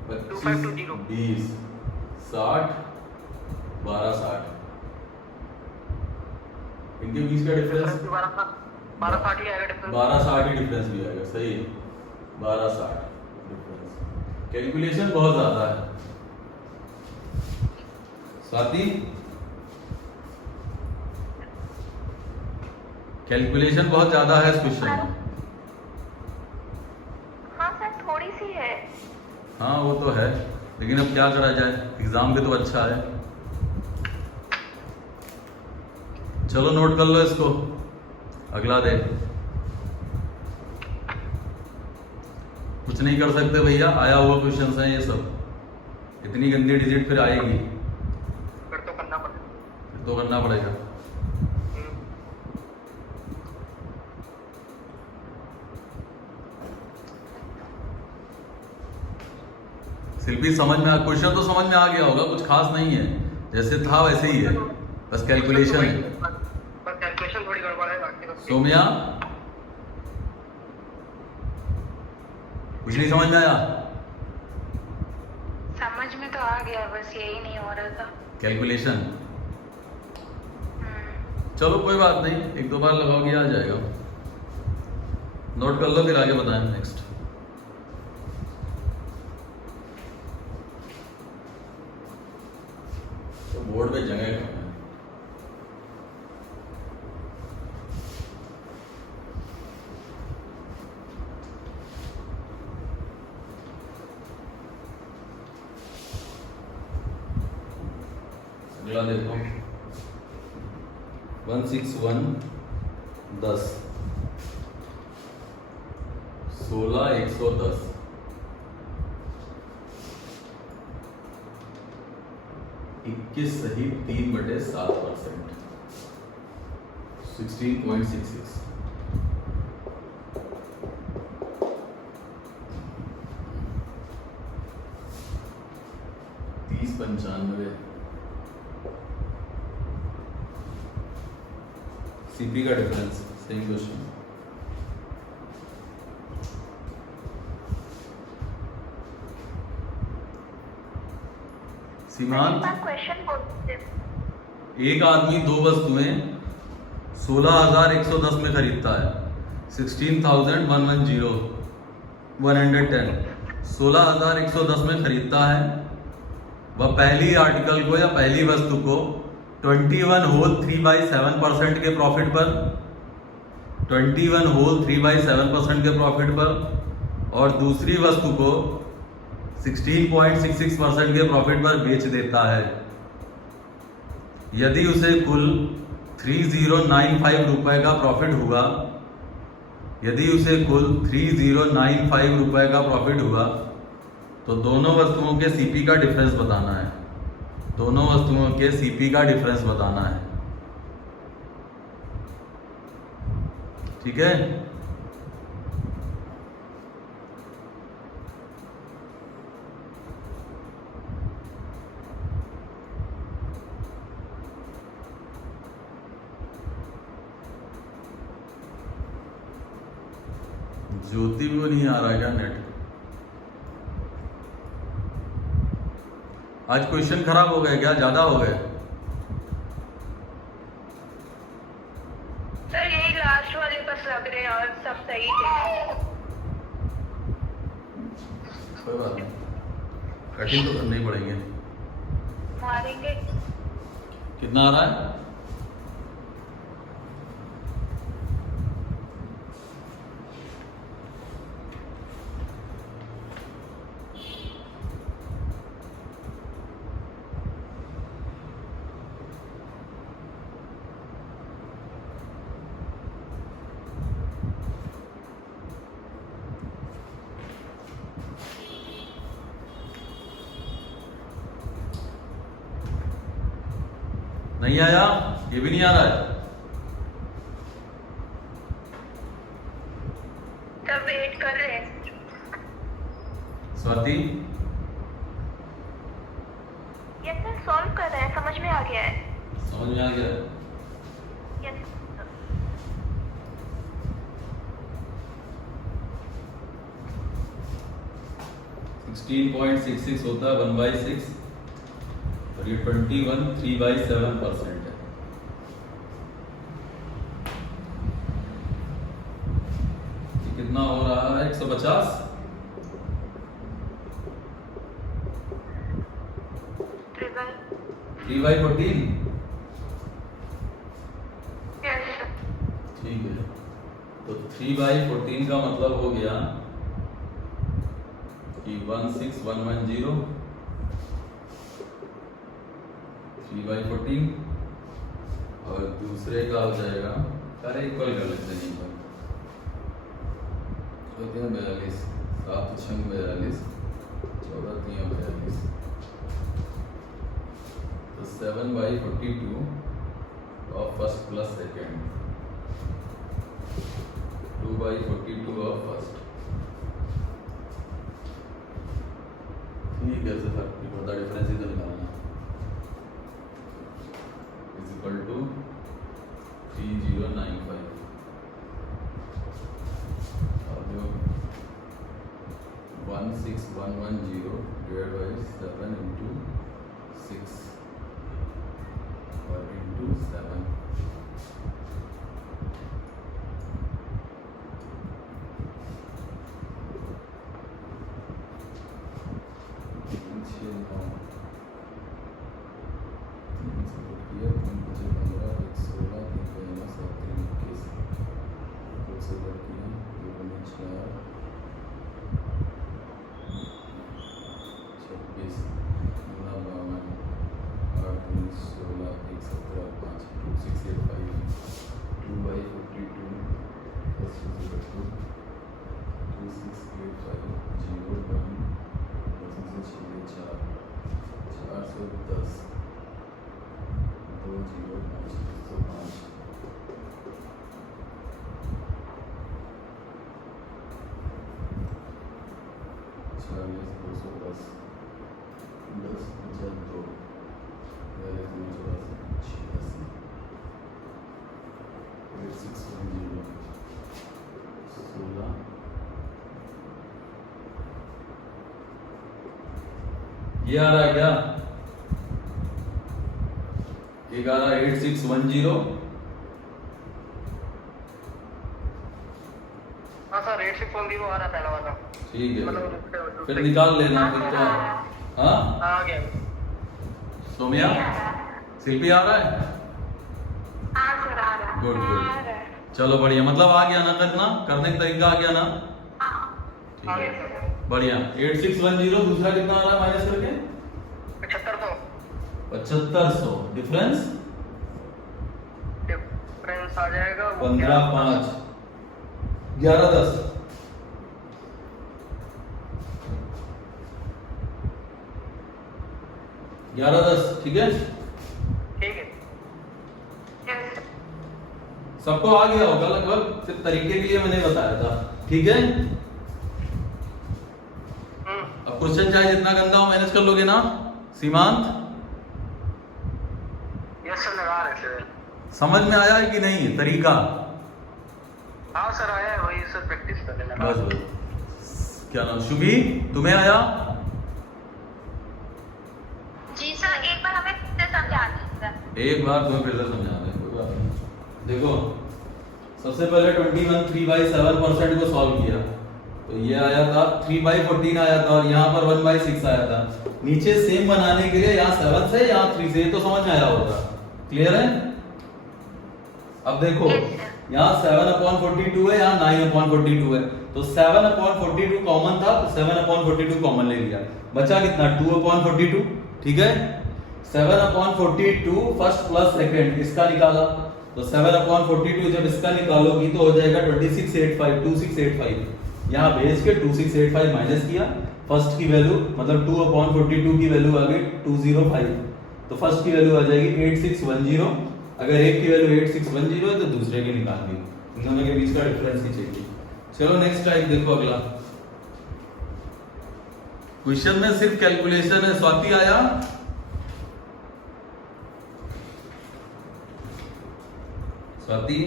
2520 20 60 12 60 इनके बीच का डिफरेंस 12-60 ही आएगा डिफरेंस। 12-60 ही डिफरेंस भी आएगा। सही है 12-60 डिफरेंस। कैलकुलेशन बहुत ज्यादा है स्वाति। कैलकुलेशन बहुत ज्यादा है इस क्वेश्चन में। हाँ सर थोड़ी सी है। हाँ वो तो है लेकिन अब क्या करा जाए, एग्जाम भी तो अच्छा है। चलो नोट कर लो इसको, अगला दे। कुछ नहीं कर सकते भैया, आया हुआ क्वेश्चन है ये सब। इतनी गंदी डिजिट फिर आएगी फिर तो करना पड़ेगा। फिर तो करना पड़ेगा। शिल्पी समझ में क्वेश्चन तो समझ में आ गया होगा, कुछ खास नहीं है, जैसे था वैसे ही है, बस कैलकुलेशन है। बस कैलकुलेशन थोड़ी गड़बड़ है, बाकी तो सोम्या कुछ नहीं समझ में आया? समझ में तो आ गया, बस यही नहीं हो रहा था कैलकुलेशन। चलो कोई बात नहीं, एक दो बार लगाओगे आ जाएगा। नोट कर लो फिर आगे बताएं नेक्स्ट। तो बोर्ड पे जगह कम है। अगला देखो 161 10 16 110 21 सही 3/7% 16.66। 30.95 सीपी का डिफरेंस। Same question. सीमांत क्वेश्चन बोलते। एक आदमी दो वस्तुएं 16,110 में खरीदता है, 16,110 110 16,110 में खरीदता है। वह पहली आर्टिकल को या पहली वस्तु को 21 होल 3/7% के प्रॉफिट पर 21 होल 3/7% के प्रॉफिट पर और दूसरी वस्तु को 16.66% के प्रॉफिट पर बेच देता है। यदि उसे कुल 3095 रुपए का प्रॉफिट हुआ, यदि उसे कुल 3095 रुपए का प्रॉफिट हुआ तो दोनों वस्तुओं के सीपी का डिफरेंस बताना है। दोनों वस्तुओं के सीपी का डिफरेंस बताना है। ठीक है, ज्योति को नहीं आ रहा क्या नेट? आज क्वेश्चन खराब हो गए क्या, ज्यादा हो गए? सर यही लास्ट वाले बस लग रहे हैं और सब सही थे। कोई बात नहीं, कठिन तो करने ही पड़ेंगे। मारेंगे। कितना आ रहा है? नहीं आया? ये भी नहीं आ रहा है? सब वेट कर रहे हैं। स्वाति यस सर, सॉल्व कर रहे हैं, समझ में आ गया है। समझ में आ गया? Yes sir. 16.66 होता है 1/6 और ये 21 3/7% है। ये कितना हो रहा है? 150 3/14। Yes sir. ठीक है, तो 3/14 का मतलब हो गया कि 16110 3/14 और दूसरे का हो जाएगा, अरे इक्वल कर लेते हैं पर 42 7 6 42 14 3 42 तो 7/42 of first plus second 2/42 of first। ठीक है, ऐसे फर्क नहीं पड़ता, डिफरेंस इधर निकालना इज इक्वल टू 3095 और जो 16110 डिवाइड बाई 7 इंटू 6 और इंटू 7 ये आ रहा है क्या? एक आ रहा है 8610। हाँ सर 8610 8610 आ रहा पहला वाला, ठीक है, मतलब फिर निकाल लेना फिर तो। हाँ आ गया। सोमिया, शिल्पी आ रहा है? हाँ सर आ रहा है। गुड आ गुड, रहा है। चलो बढ़िया, मतलब आ गया ना करना, करने का तरीका आ गया ना? हाँ ठीक आ है गया सर। बढ़िया। 8610 दूसरा कितना आ रहा है माइनस करके? 7500 7500, डिफरेंस डिफरेंस आ जाएगा 15 5 11 10 11 10, ठीक है? ठीक है। Yes, sir. सबको आ गया होगा लगभग, सिर्फ तरीके के लिए मैंने बताया था, ठीक है? अब क्वेश्चन चाहे जितना गंदा हो मैनेज कर लोगे ना सीमांत? यस सर, लगा रहे थे। समझ में आया है कि नहीं तरीका? हाँ सर आया है, वही सर प्रैक्टिस कर लेना। बस बस। क्या नाम शुभी, तुम्हें आया? जी सर, एक बार हमें फिर से समझा दीजिए। एक बार तुम्हें फिर से समझा दें, कोई बात नहीं। देखो सबसे पहले 21 3/7% को सॉल्व किया तो ये आया था 3/14 आया था और यहाँ पर 1/6 आया था। नीचे सेम बनाने के लिए यहाँ 7 से यहाँ 3 से, ये तो समझ में आया होगा, क्लियर है? अब देखो यहाँ 7/42 है, यहाँ 9/42 है, तो 7/42 कॉमन था तो 7/42 कॉमन ले लिया, बचा कितना 2/42, ठीक है? 7/42 फर्स्ट प्लस सेकंड इसका निकाला तो 7/42 जब इसका निकालोगी तो हो जाएगा 2685 यहाँ भेज के 2685 माइनस किया, फर्स्ट की वैल्यू मतलब 2/42 की वैल्यू आ गई 205, तो फर्स्ट की वैल्यू आ जाएगी 8610। अगर एक की वैल्यू 8610 है तो दूसरे की निकालनी, इन दोनों के बीच का डिफरेंस ही चाहिए। चलो नेक्स्ट टाइप देखो अगला क्वेश्चन में सिर्फ कैलकुलेशन है। स्वाति आया? स्वाति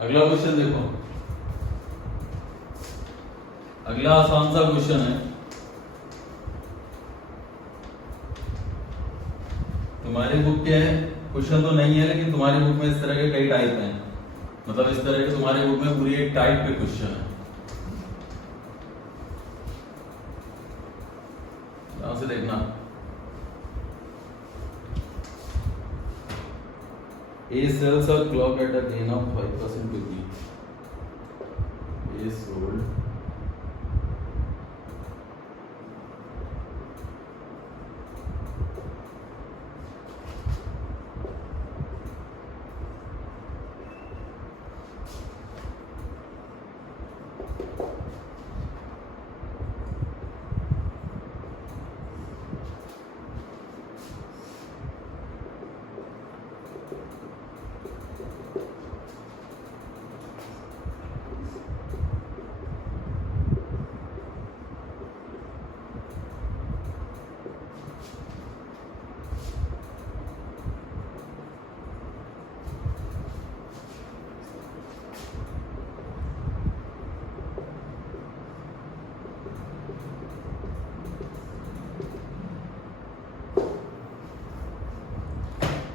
अगला क्वेश्चन देखो, अगला आसान सा क्वेश्चन है। तुम्हारी बुक के क्वेश्चन तो नहीं है लेकिन तुम्हारी बुक में इस तरह के कई टाइप हैं, मतलब इस तरह के तुम्हारी बुक में पूरी एक टाइप के क्वेश्चन है। ध्यान से देखना। A sells a clock at a gain of 5% to B. A sold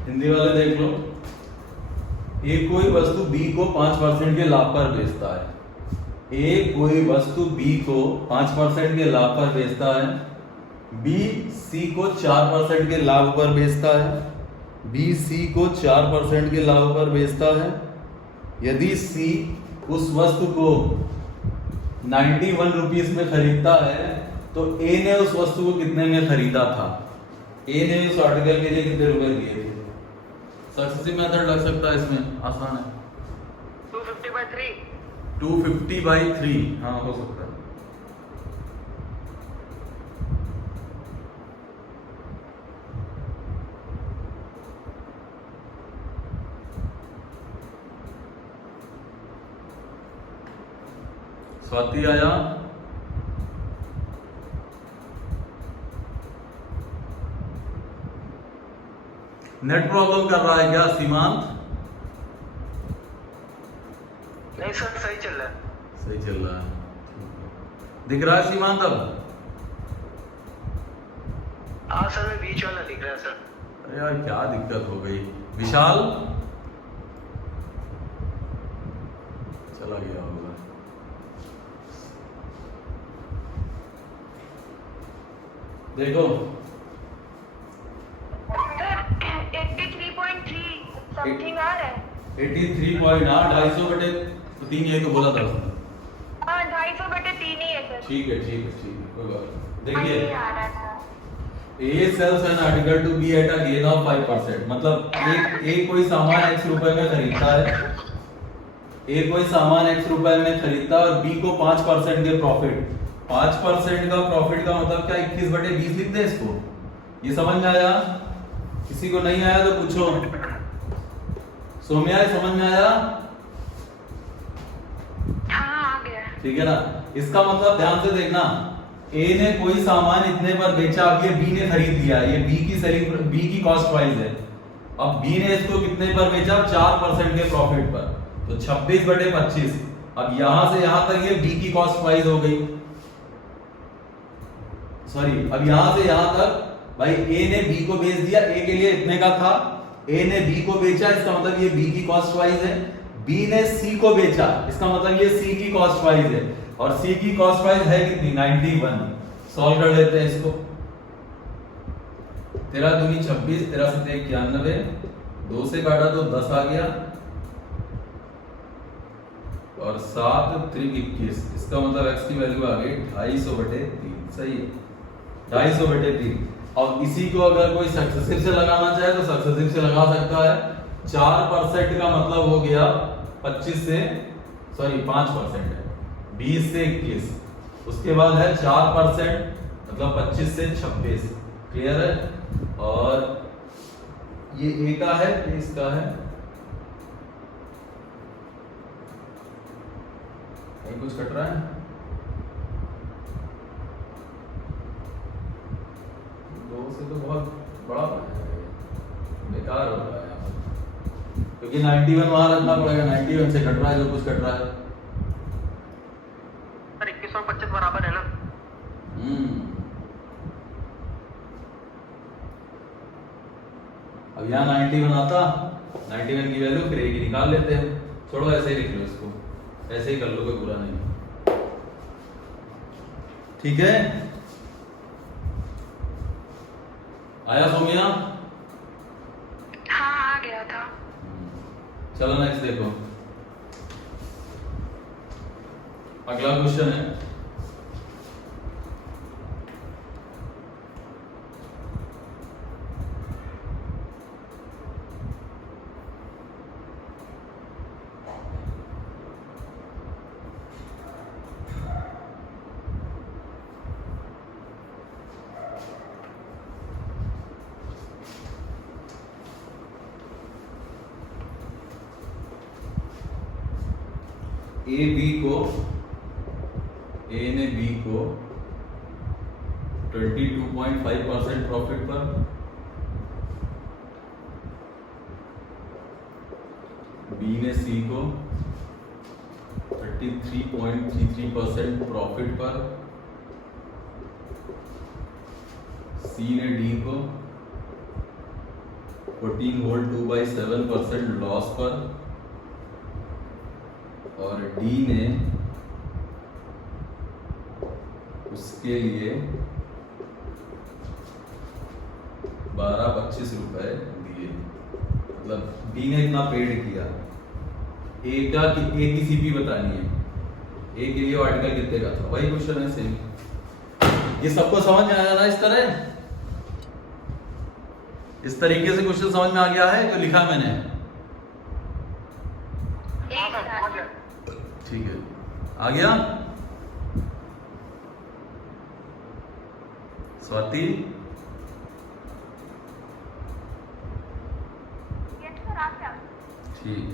Hindi वाले देख लो। ए कोई वस्तु बी को 5% के लाभ पर बेचता है। ए कोई वस्तु बी को 5% के लाभ पर बेचता है। बी सी को 4% के लाभ पर बेचता है। बी सी को 4% के लाभ पर बेचता है। यदि सी उस वस्तु को 91 रुपीस में खरीदता है तो ए ने उस वस्तु को कितने में खरीदा था? ए ने उस आर्टिकल के लिए कितने रुपए दिए थे? सक्सेसिव मेथड लग सकता है इसमें, आसान है। 250/3 250/3, हाँ हो सकता है। स्वाति आया? नेट प्रॉब्लम कर रहा है क्या सीमांत? नहीं सर, सही चल रहा है। सही चल रहा है, दिख रहा है सीमांत अब? हाँ सर, मैं बीच वाला दिख रहा है सर। अरे यार क्या दिक्कत हो गई। विशाल चला गया होगा। देखो 83.3 समथिंग आ रहा है। 83.8 250/3 यही तो बोला था उसने। हाँ 250/3 ही है सर। ठीक है कोई बात नहीं। हाँ, ये देखिए आ रहा था। A sells an article to B at a gain of 5%। मतलब एक कोई सामान x रुपए में खरीदता है, A कोई सामान x रुपए में खरीदता है और B को 5% के प्रॉफिट। 5% का प्रॉफिट का मतलब क्या, 21/20 लिख दे इसको। ये समझ में आया? किसी को नहीं आया तो पूछो। सोम्या समझ में आया? हाँ आ गया। ठीक है ना। इसका मतलब ध्यान से देखना, ए ने कोई सामान इतने पर बेचा, अब ये बी ने खरीद लिया, ये बी की कॉस्ट प्राइस है। अब बी ने इसको कितने पर बेचा, 4% के प्रॉफिट पर, तो 26/25। अब यहां से यहां तक ये बी की कॉस्ट प्राइस हो गई। सॉरी, अब यहां से यहां तक भाई ए ने बी को बेच दिया, ए के लिए इतने का था, ए ने बी को बेचा, इसका मतलब ये बी की कॉस्ट प्राइस है। बी ने सी को बेचा, इसका मतलब ये सी की कॉस्ट प्राइस है, और सी की कॉस्ट प्राइस है कितनी, 91। सॉल्व कर लेते हैं इसको। 13 दूनी 26, 13 से 91, 2 से काटा तो 10 आ गया, और 7 3 21। इसका मतलब x की वैल्यू आ गई 250/3। सही है, 250/3। और इसी को अगर कोई सक्सेसिव से लगाना चाहे तो सक्सेसिव से लगा सकता है। 4% का मतलब हो गया 5% है, 20 से 21। उसके बाद है 4% मतलब 25 से 26। क्लियर है? और ये ए का है, ये इसका है। कहीं कुछ कट रहा है? दो से तो बहुत बड़ा बेकार हो रहा है यहाँ पर, क्योंकि 91 वहां रखना पड़ेगा, 91 से कट रहा है जो कुछ कट रहा है। सर 21 और 25 बराबर है ना? अब यहाँ 91 आता, 91 की वैल्यू फिर ए की निकाल लेते हैं। छोड़ो ऐसे ही लिख लो इसको, ऐसे ही कर लो, कोई बुरा नहीं। ठीक है, आया सोमिया? हाँ आ गया था। चलो नेक्स्ट देखो, अगला क्वेश्चन है। ए ने बी को 22.5% प्रॉफिट पर, बी ने सी को 33.33% प्रॉफिट पर, सी ने डी को 14 वोल्ट 2/7% लॉस पर, और डी ने उसके लिए 12-25 रुपए दिए। मतलब डी ने इतना पेड किया। ए की सीपी बतानी है, ए के लिए वो आर्टिकल कितने का था, वही क्वेश्चन है सेम। ये सबको समझ में आया ना? इस तरीके से क्वेश्चन समझ में आ गया है जो लिखा मैंने? ठीक है, आ गया? स्वाति ठीक है, ठीक है।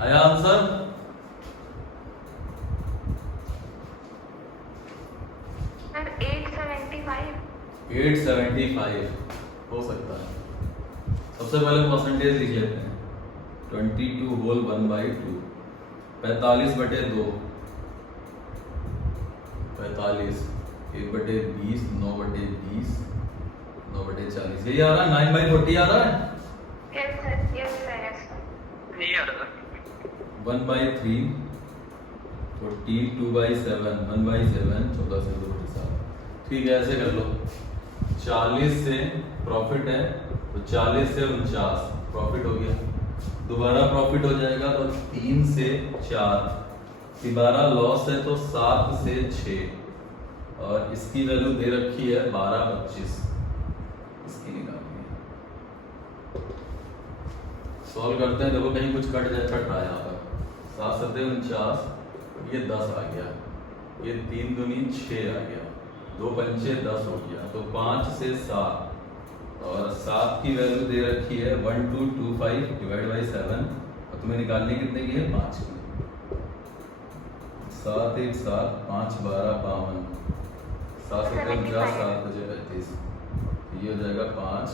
आया आंसर? सर 875। 875 हो सकता है। सबसे पहले परसेंटेज लिख लेते हैं। 22 होल 1/2 45/2 45 1/20 9/20 9/40 यही आ रहा है। 9/40 आ रहा है। Yes sir, yes sir, yes sir. नहीं आ रहा 1/3 40 2/7 1/7 14 से 2 ठीक है, ऐसे कर लो। 40 से प्रॉफिट है तो 40 से 49 प्रॉफिट हो गया। दोबारा प्रॉफिट हो जाएगा तो 3 से 4। दोबारा लॉस है तो 7 से 6 और इसकी वैल्यू दे रखी है 12/25। इसकी निकालनी है। सॉल्व करते हैं। देखो कहीं कुछ कट रहा है यहाँ पर। 7 7 49 ये 10 आ गया। ये 3 दूनी 6 आ गया। 2 पंचे 10 हो गया। तो 5 से 7 और 7 की वैल्यू दे रखी है 1225 डिवाइड बाई 7 और तुम्हें निकालनी कितने की है? 5 की। 7 1 7 5 12 52 7 7 49 7 5 35 ये हो जाएगा 5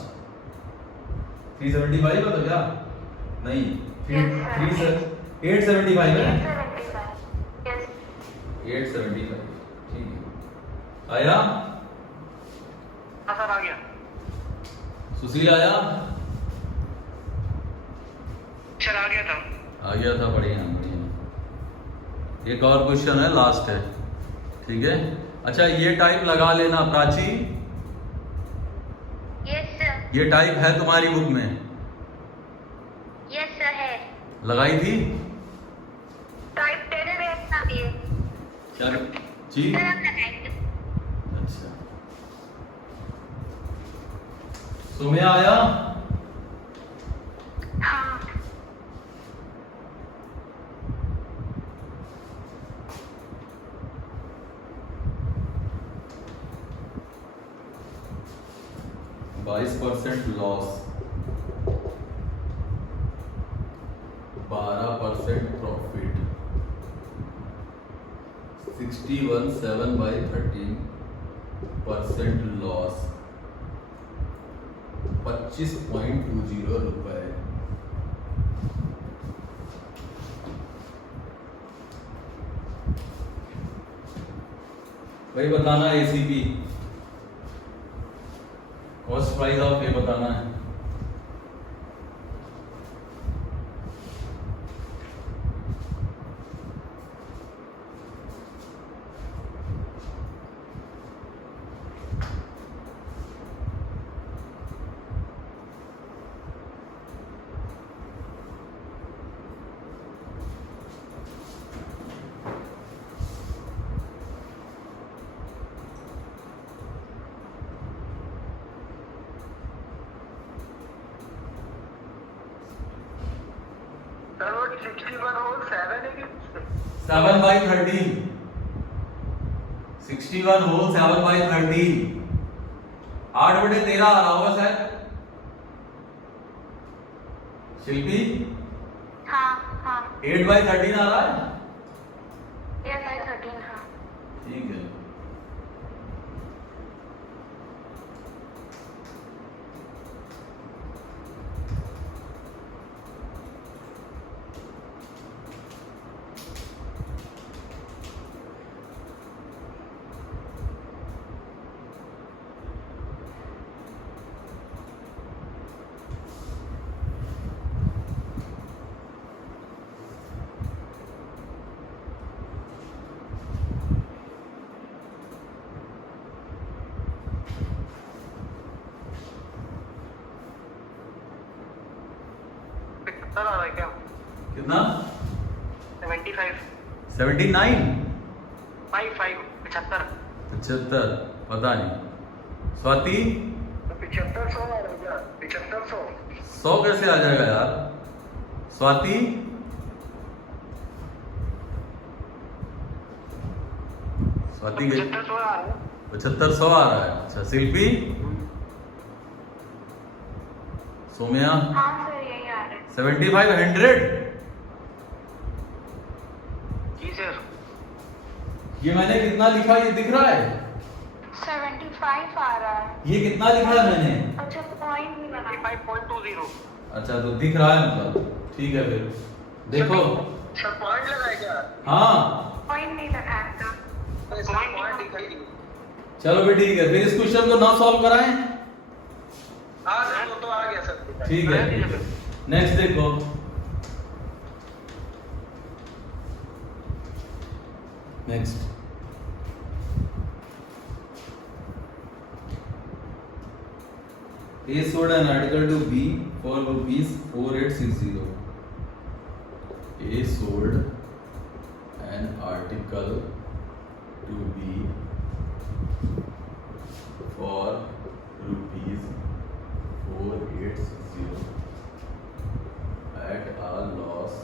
375 होता क्या? नहीं 875 है। 875, यस। 875 ठीक है। आया? हाँ सर आ गया। सुशील आया? सर आ गया था। आ गया था। बढ़िया बढ़िया। एक और क्वेश्चन है, लास्ट है। ठीक है। अच्छा ये टाइप लगा लेना प्राची। यस सर, ये टाइप है तुम्हारी बुक में? यस सर है। लगाई थी? टाइप 10 में अपना भी है। क्या जी? सर हम लगाएंगे। अच्छा सुम्या आया? हाँ। %20 लॉस 12% प्रॉफिट 61/13% लॉस 25.20 रुपए। भाई बताना एसीपी कॉस्ट प्राइस ऑफ ये बताना है। सर वो 61 होल 7 है कि 7/13 61 होल 7/13 8/13 आ रहा होगा शायद। शिल्पी हाँ हाँ 8/13 आ रहा है। यस 13 हाँ। ठीक है। सर आ रहा है क्या? कितना? 75 79 55 75 75 पता नहीं। स्वाति 75 100 आ रहा है क्या? 75 100 कैसे आ जाएगा यार? स्वाति स्वाति गई 75 100 आ रहा है। 75 100 आ रहा है। अच्छा शिल्पी सोम्या हाँ सर यही आ रहा है। 75 100 जी सर। ये मैंने कितना लिखा, ये दिख रहा है? 75 आ रहा है। ये कितना लिखा है मैंने? अच्छा पॉइंट नहीं बना। 75.20। अच्छा तो दिख रहा है मतलब, ठीक है फिर देखो। सर पॉइंट लगाए क्या? हाँ पॉइंट नहीं लगाया था। पॉइंट दिखाई दी। चलो भी ठीक है, फिर इस क्वेश्चन को ना सॉल्व कराएं। हाँ सर वो तो आ गया सर। ठीक है, नेक्स्ट देखो। Next, A sold an article to B for rupees 4860. A sold an article to B for rupees 4860 at a loss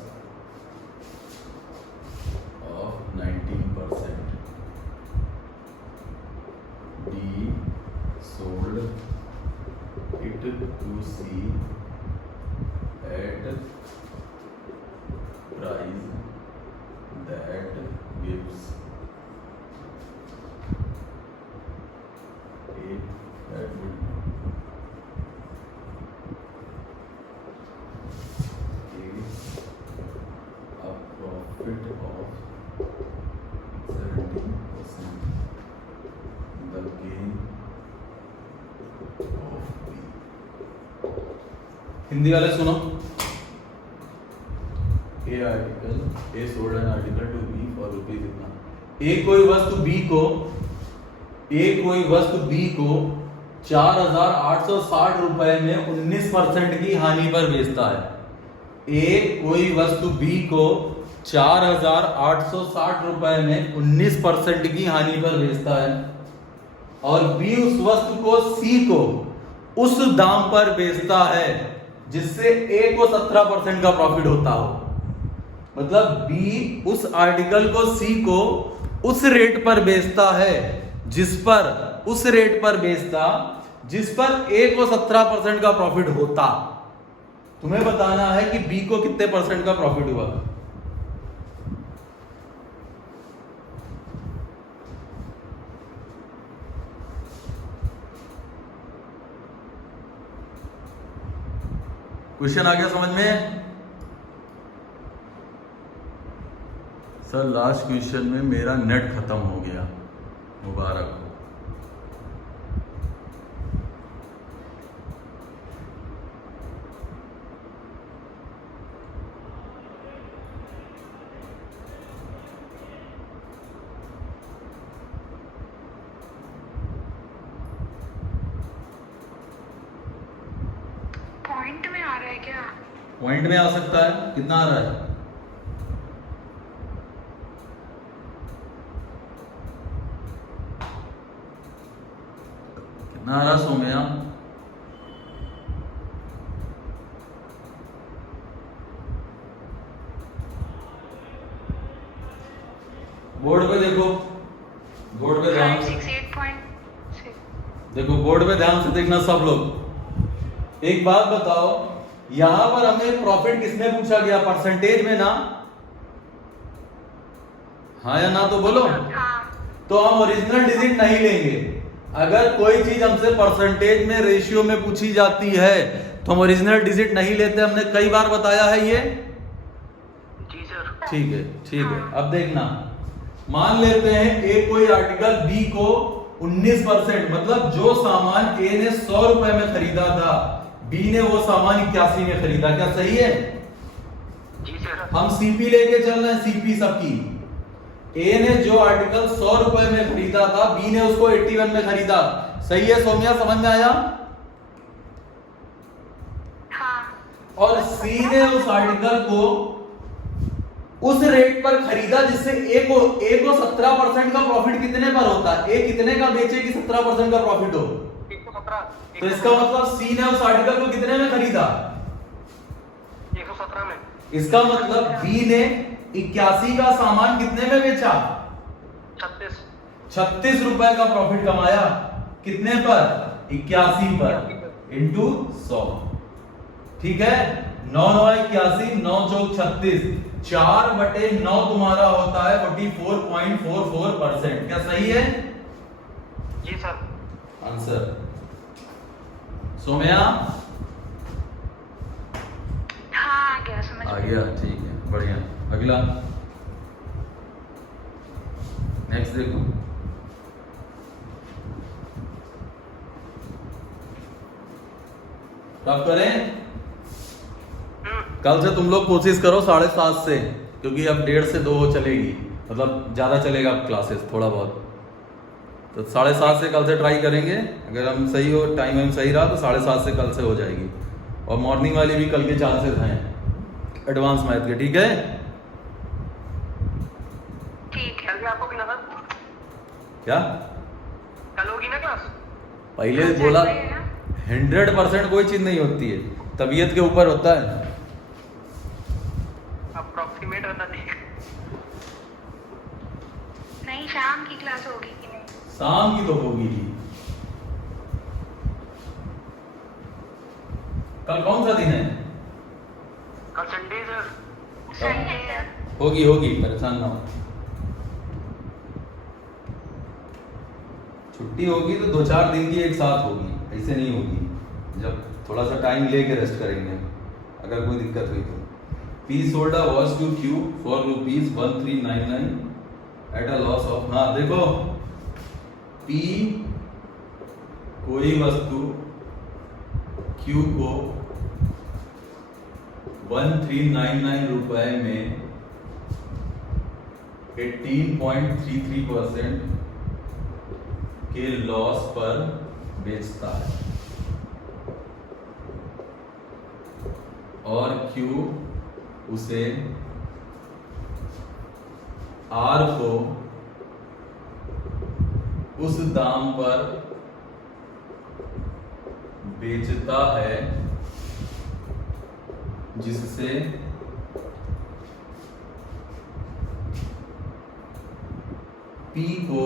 of 19%. D sold it to C at price that gives a that would a profit of 17%. The gain of B. Hindi वाले सुनो। A article, A sold an article to B for rupees इतना। A कोई वस्तु B को 4,860 रुपए में 19% की हानि पर बेचता है। ए कोई वस्तु बी को 4,860 रुपए में 19% की हानि पर बेचता है और बी उस वस्तु को सी को उस दाम पर बेचता है जिससे ए को 17% का प्रॉफिट होता हो। मतलब बी उस आर्टिकल को सी को उस रेट पर बेचता है जिस पर ए को 17% का प्रॉफिट होता। तुम्हें बताना है कि बी को कितने परसेंट का प्रॉफिट हुआ। क्वेश्चन आ गया समझ में? सर लास्ट क्वेश्चन में मेरा नेट खत्म हो गया, मुबारक हो। पॉइंट में आ रहा है क्या? पॉइंट में आ सकता है। कितना आ रहा है? कितना आ रहा सोम्या? बोर्ड पे देखो, बोर्ड पे ध्यान से 568.6। देखो, बोर्ड पे ध्यान से देखना सब लोग। एक बात बताओ, यहां पर हमें प्रॉफिट किसमें पूछा गया? परसेंटेज में ना? हाँ या ना तो बोलो। हाँ। तो हम ओरिजिनल डिजिट नहीं लेंगे। अगर कोई चीज हमसे परसेंटेज में, रेशियो में पूछी जाती है तो हम ओरिजिनल डिजिट नहीं लेते। हमने कई बार बताया है ये। जी सर। ठीक है, ठीक है। अब देखना, मान लेते हैं ए कोई आर्टिकल बी को 19%, मतलब जो सामान ए ने 100 रुपए में खरीदा था, बी ने वो सामान 81 में खरीदा। क्या सही है? जी सर। हम सीपी लेके चल रहे हैं, सीपी सबकी। ए ने जो आर्टिकल 100 रुपए में खरीदा था, बी ने उसको 81 में खरीदा। सही है सोम्या? समझ में आया? हाँ। और सी ने उस आर्टिकल को उस रेट पर खरीदा जिससे ए को 17% का प्रॉफिट कितने पर होता है? ए कितने का बेचे कि 17% का प्रॉफिट हो? 117। तो इसका मतलब सी ने उस आर्टिकल को कितने में खरीदा? 117 में। इसका मतलब बी ने 81 का सामान कितने में बेचा? 36 रुपए का प्रॉफिट कमाया। कितने पर? 81 पर इंटू 100। ठीक है, 9 9 81, 9 चौक 36, 4/9 तुम्हारा होता है 44.44%। क्या सही है जी सर। आंसर? सोम्या हाँ आ गया, समझ आ गई। गया, ठीक है, बढ़िया। अगला नेक्स्ट देखो। कब करें? कल से तुम लोग कोशिश करो 7:30 से, क्योंकि अब 1:30 से 2 चलेगी, मतलब ज्यादा चलेगा क्लासेस थोड़ा बहुत। तो 7:30 से कल से ट्राई करेंगे। अगर हम सही हो, टाइम सही रहा तो 7:30 से कल से हो जाएगी। और मॉर्निंग वाली भी कल के चांसेस हैं एडवांस मैथ के, ठीक है? ठीक है। कल भी आपको भी ना सर? क्या कल होगी ना क्लास? पहले हाँ, बोला सही है ना? 100% कोई चीज नहीं होती है, तबीयत के ऊपर होता है। अप्रोक्सीमेट बता दें। नहीं, शाम की क्लास होगी कि नहीं? शाम की तो होगी ही। कल कौन सा दिन है? कल संडे सर। सही है सर। होगी होगी, परेशान ना हो। छुट्टी होगी तो 2-4 दिन की एक साथ होगी, ऐसे नहीं होगी। जब थोड़ा सा टाइम लेके रेस्ट करेंगे, अगर कोई दिक्कत हुई तो। P sold a watch to Q for ₹1399 at a loss of, हाँ देखो, P कोई वस्तु Q को 1399 रुपए में 18.33% के लॉस पर बेचता है, और Q उसे R को उस दाम पर बेचता है जिससे P को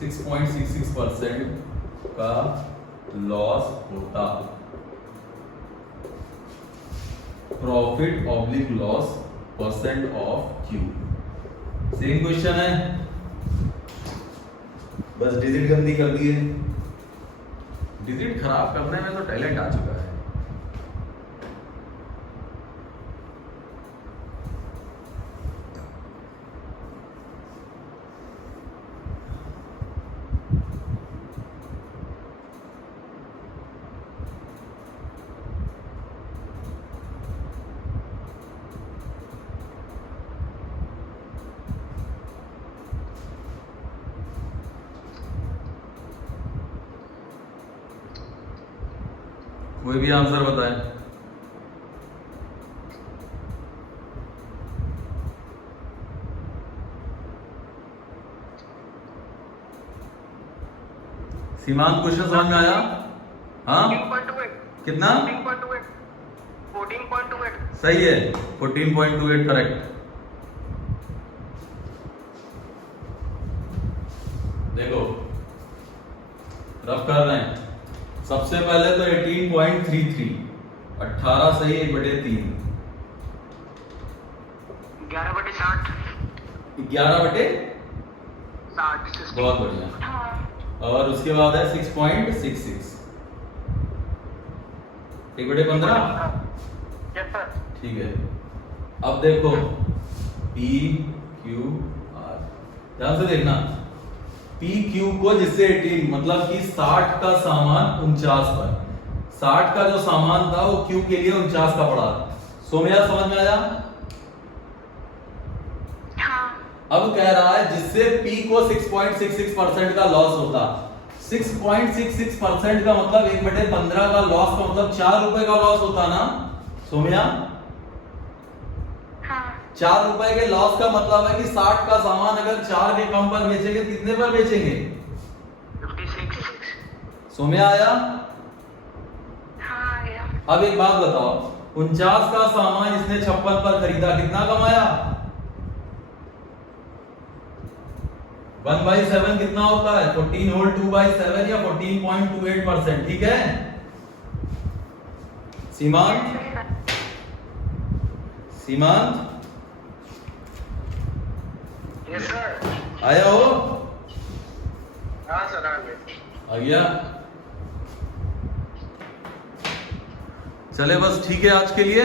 6.66% का लॉस होता है। Profit oblique loss percent of Q। Same question है, बस डिजिट गंदी कर दिए। डिजिट खराब करने में तो टैलेंट आ चुका है। कोई भी आंसर बताए। सीमांत क्वेश्चन समझ में आया? हाँ 14.28। कितना? 14.28। 14.28। सही है, 14.28 करेक्ट। देखो रफ कर रहे हैं। सबसे पहले तो 18.33, 18 सही 1/3, 11/60। 11/60, बहुत बढ़िया। हाँ। और उसके बाद है 6.66, 1/15। Yes sir. ठीक है, अब देखो P Q R, ध्यान से देखना। P Q को जिससे 18 मतलब कि 60 का सामान 49 पर, 60 का जो सामान था वो Q के लिए 49 का पड़ा। सोम्या समझ में आया? हाँ। अब कह रहा है जिससे P को 6.66% का लॉस होता। 6.66% का मतलब 1/15 का लॉस का मतलब 4 रुपए का लॉस होता ना सोम्या? हाँ। 4 रुपए के लॉस का मतलब है कि 60 का सामान अगर 4 के कम पर बेचेंगे कितने पर बेचेंगे? 56। सोम्या आया? हाँ आ गया। अब एक बात बताओ, 49 का सामान इसने 56 पर खरीदा, कितना कमाया? 1/7 कितना होता है? 14 होल 2/7 या 14.28%, ठीक है? सीमांत यस सर। आया हो? हाँ सर आ गए। आ गया? चले बस ठीक है आज के लिए।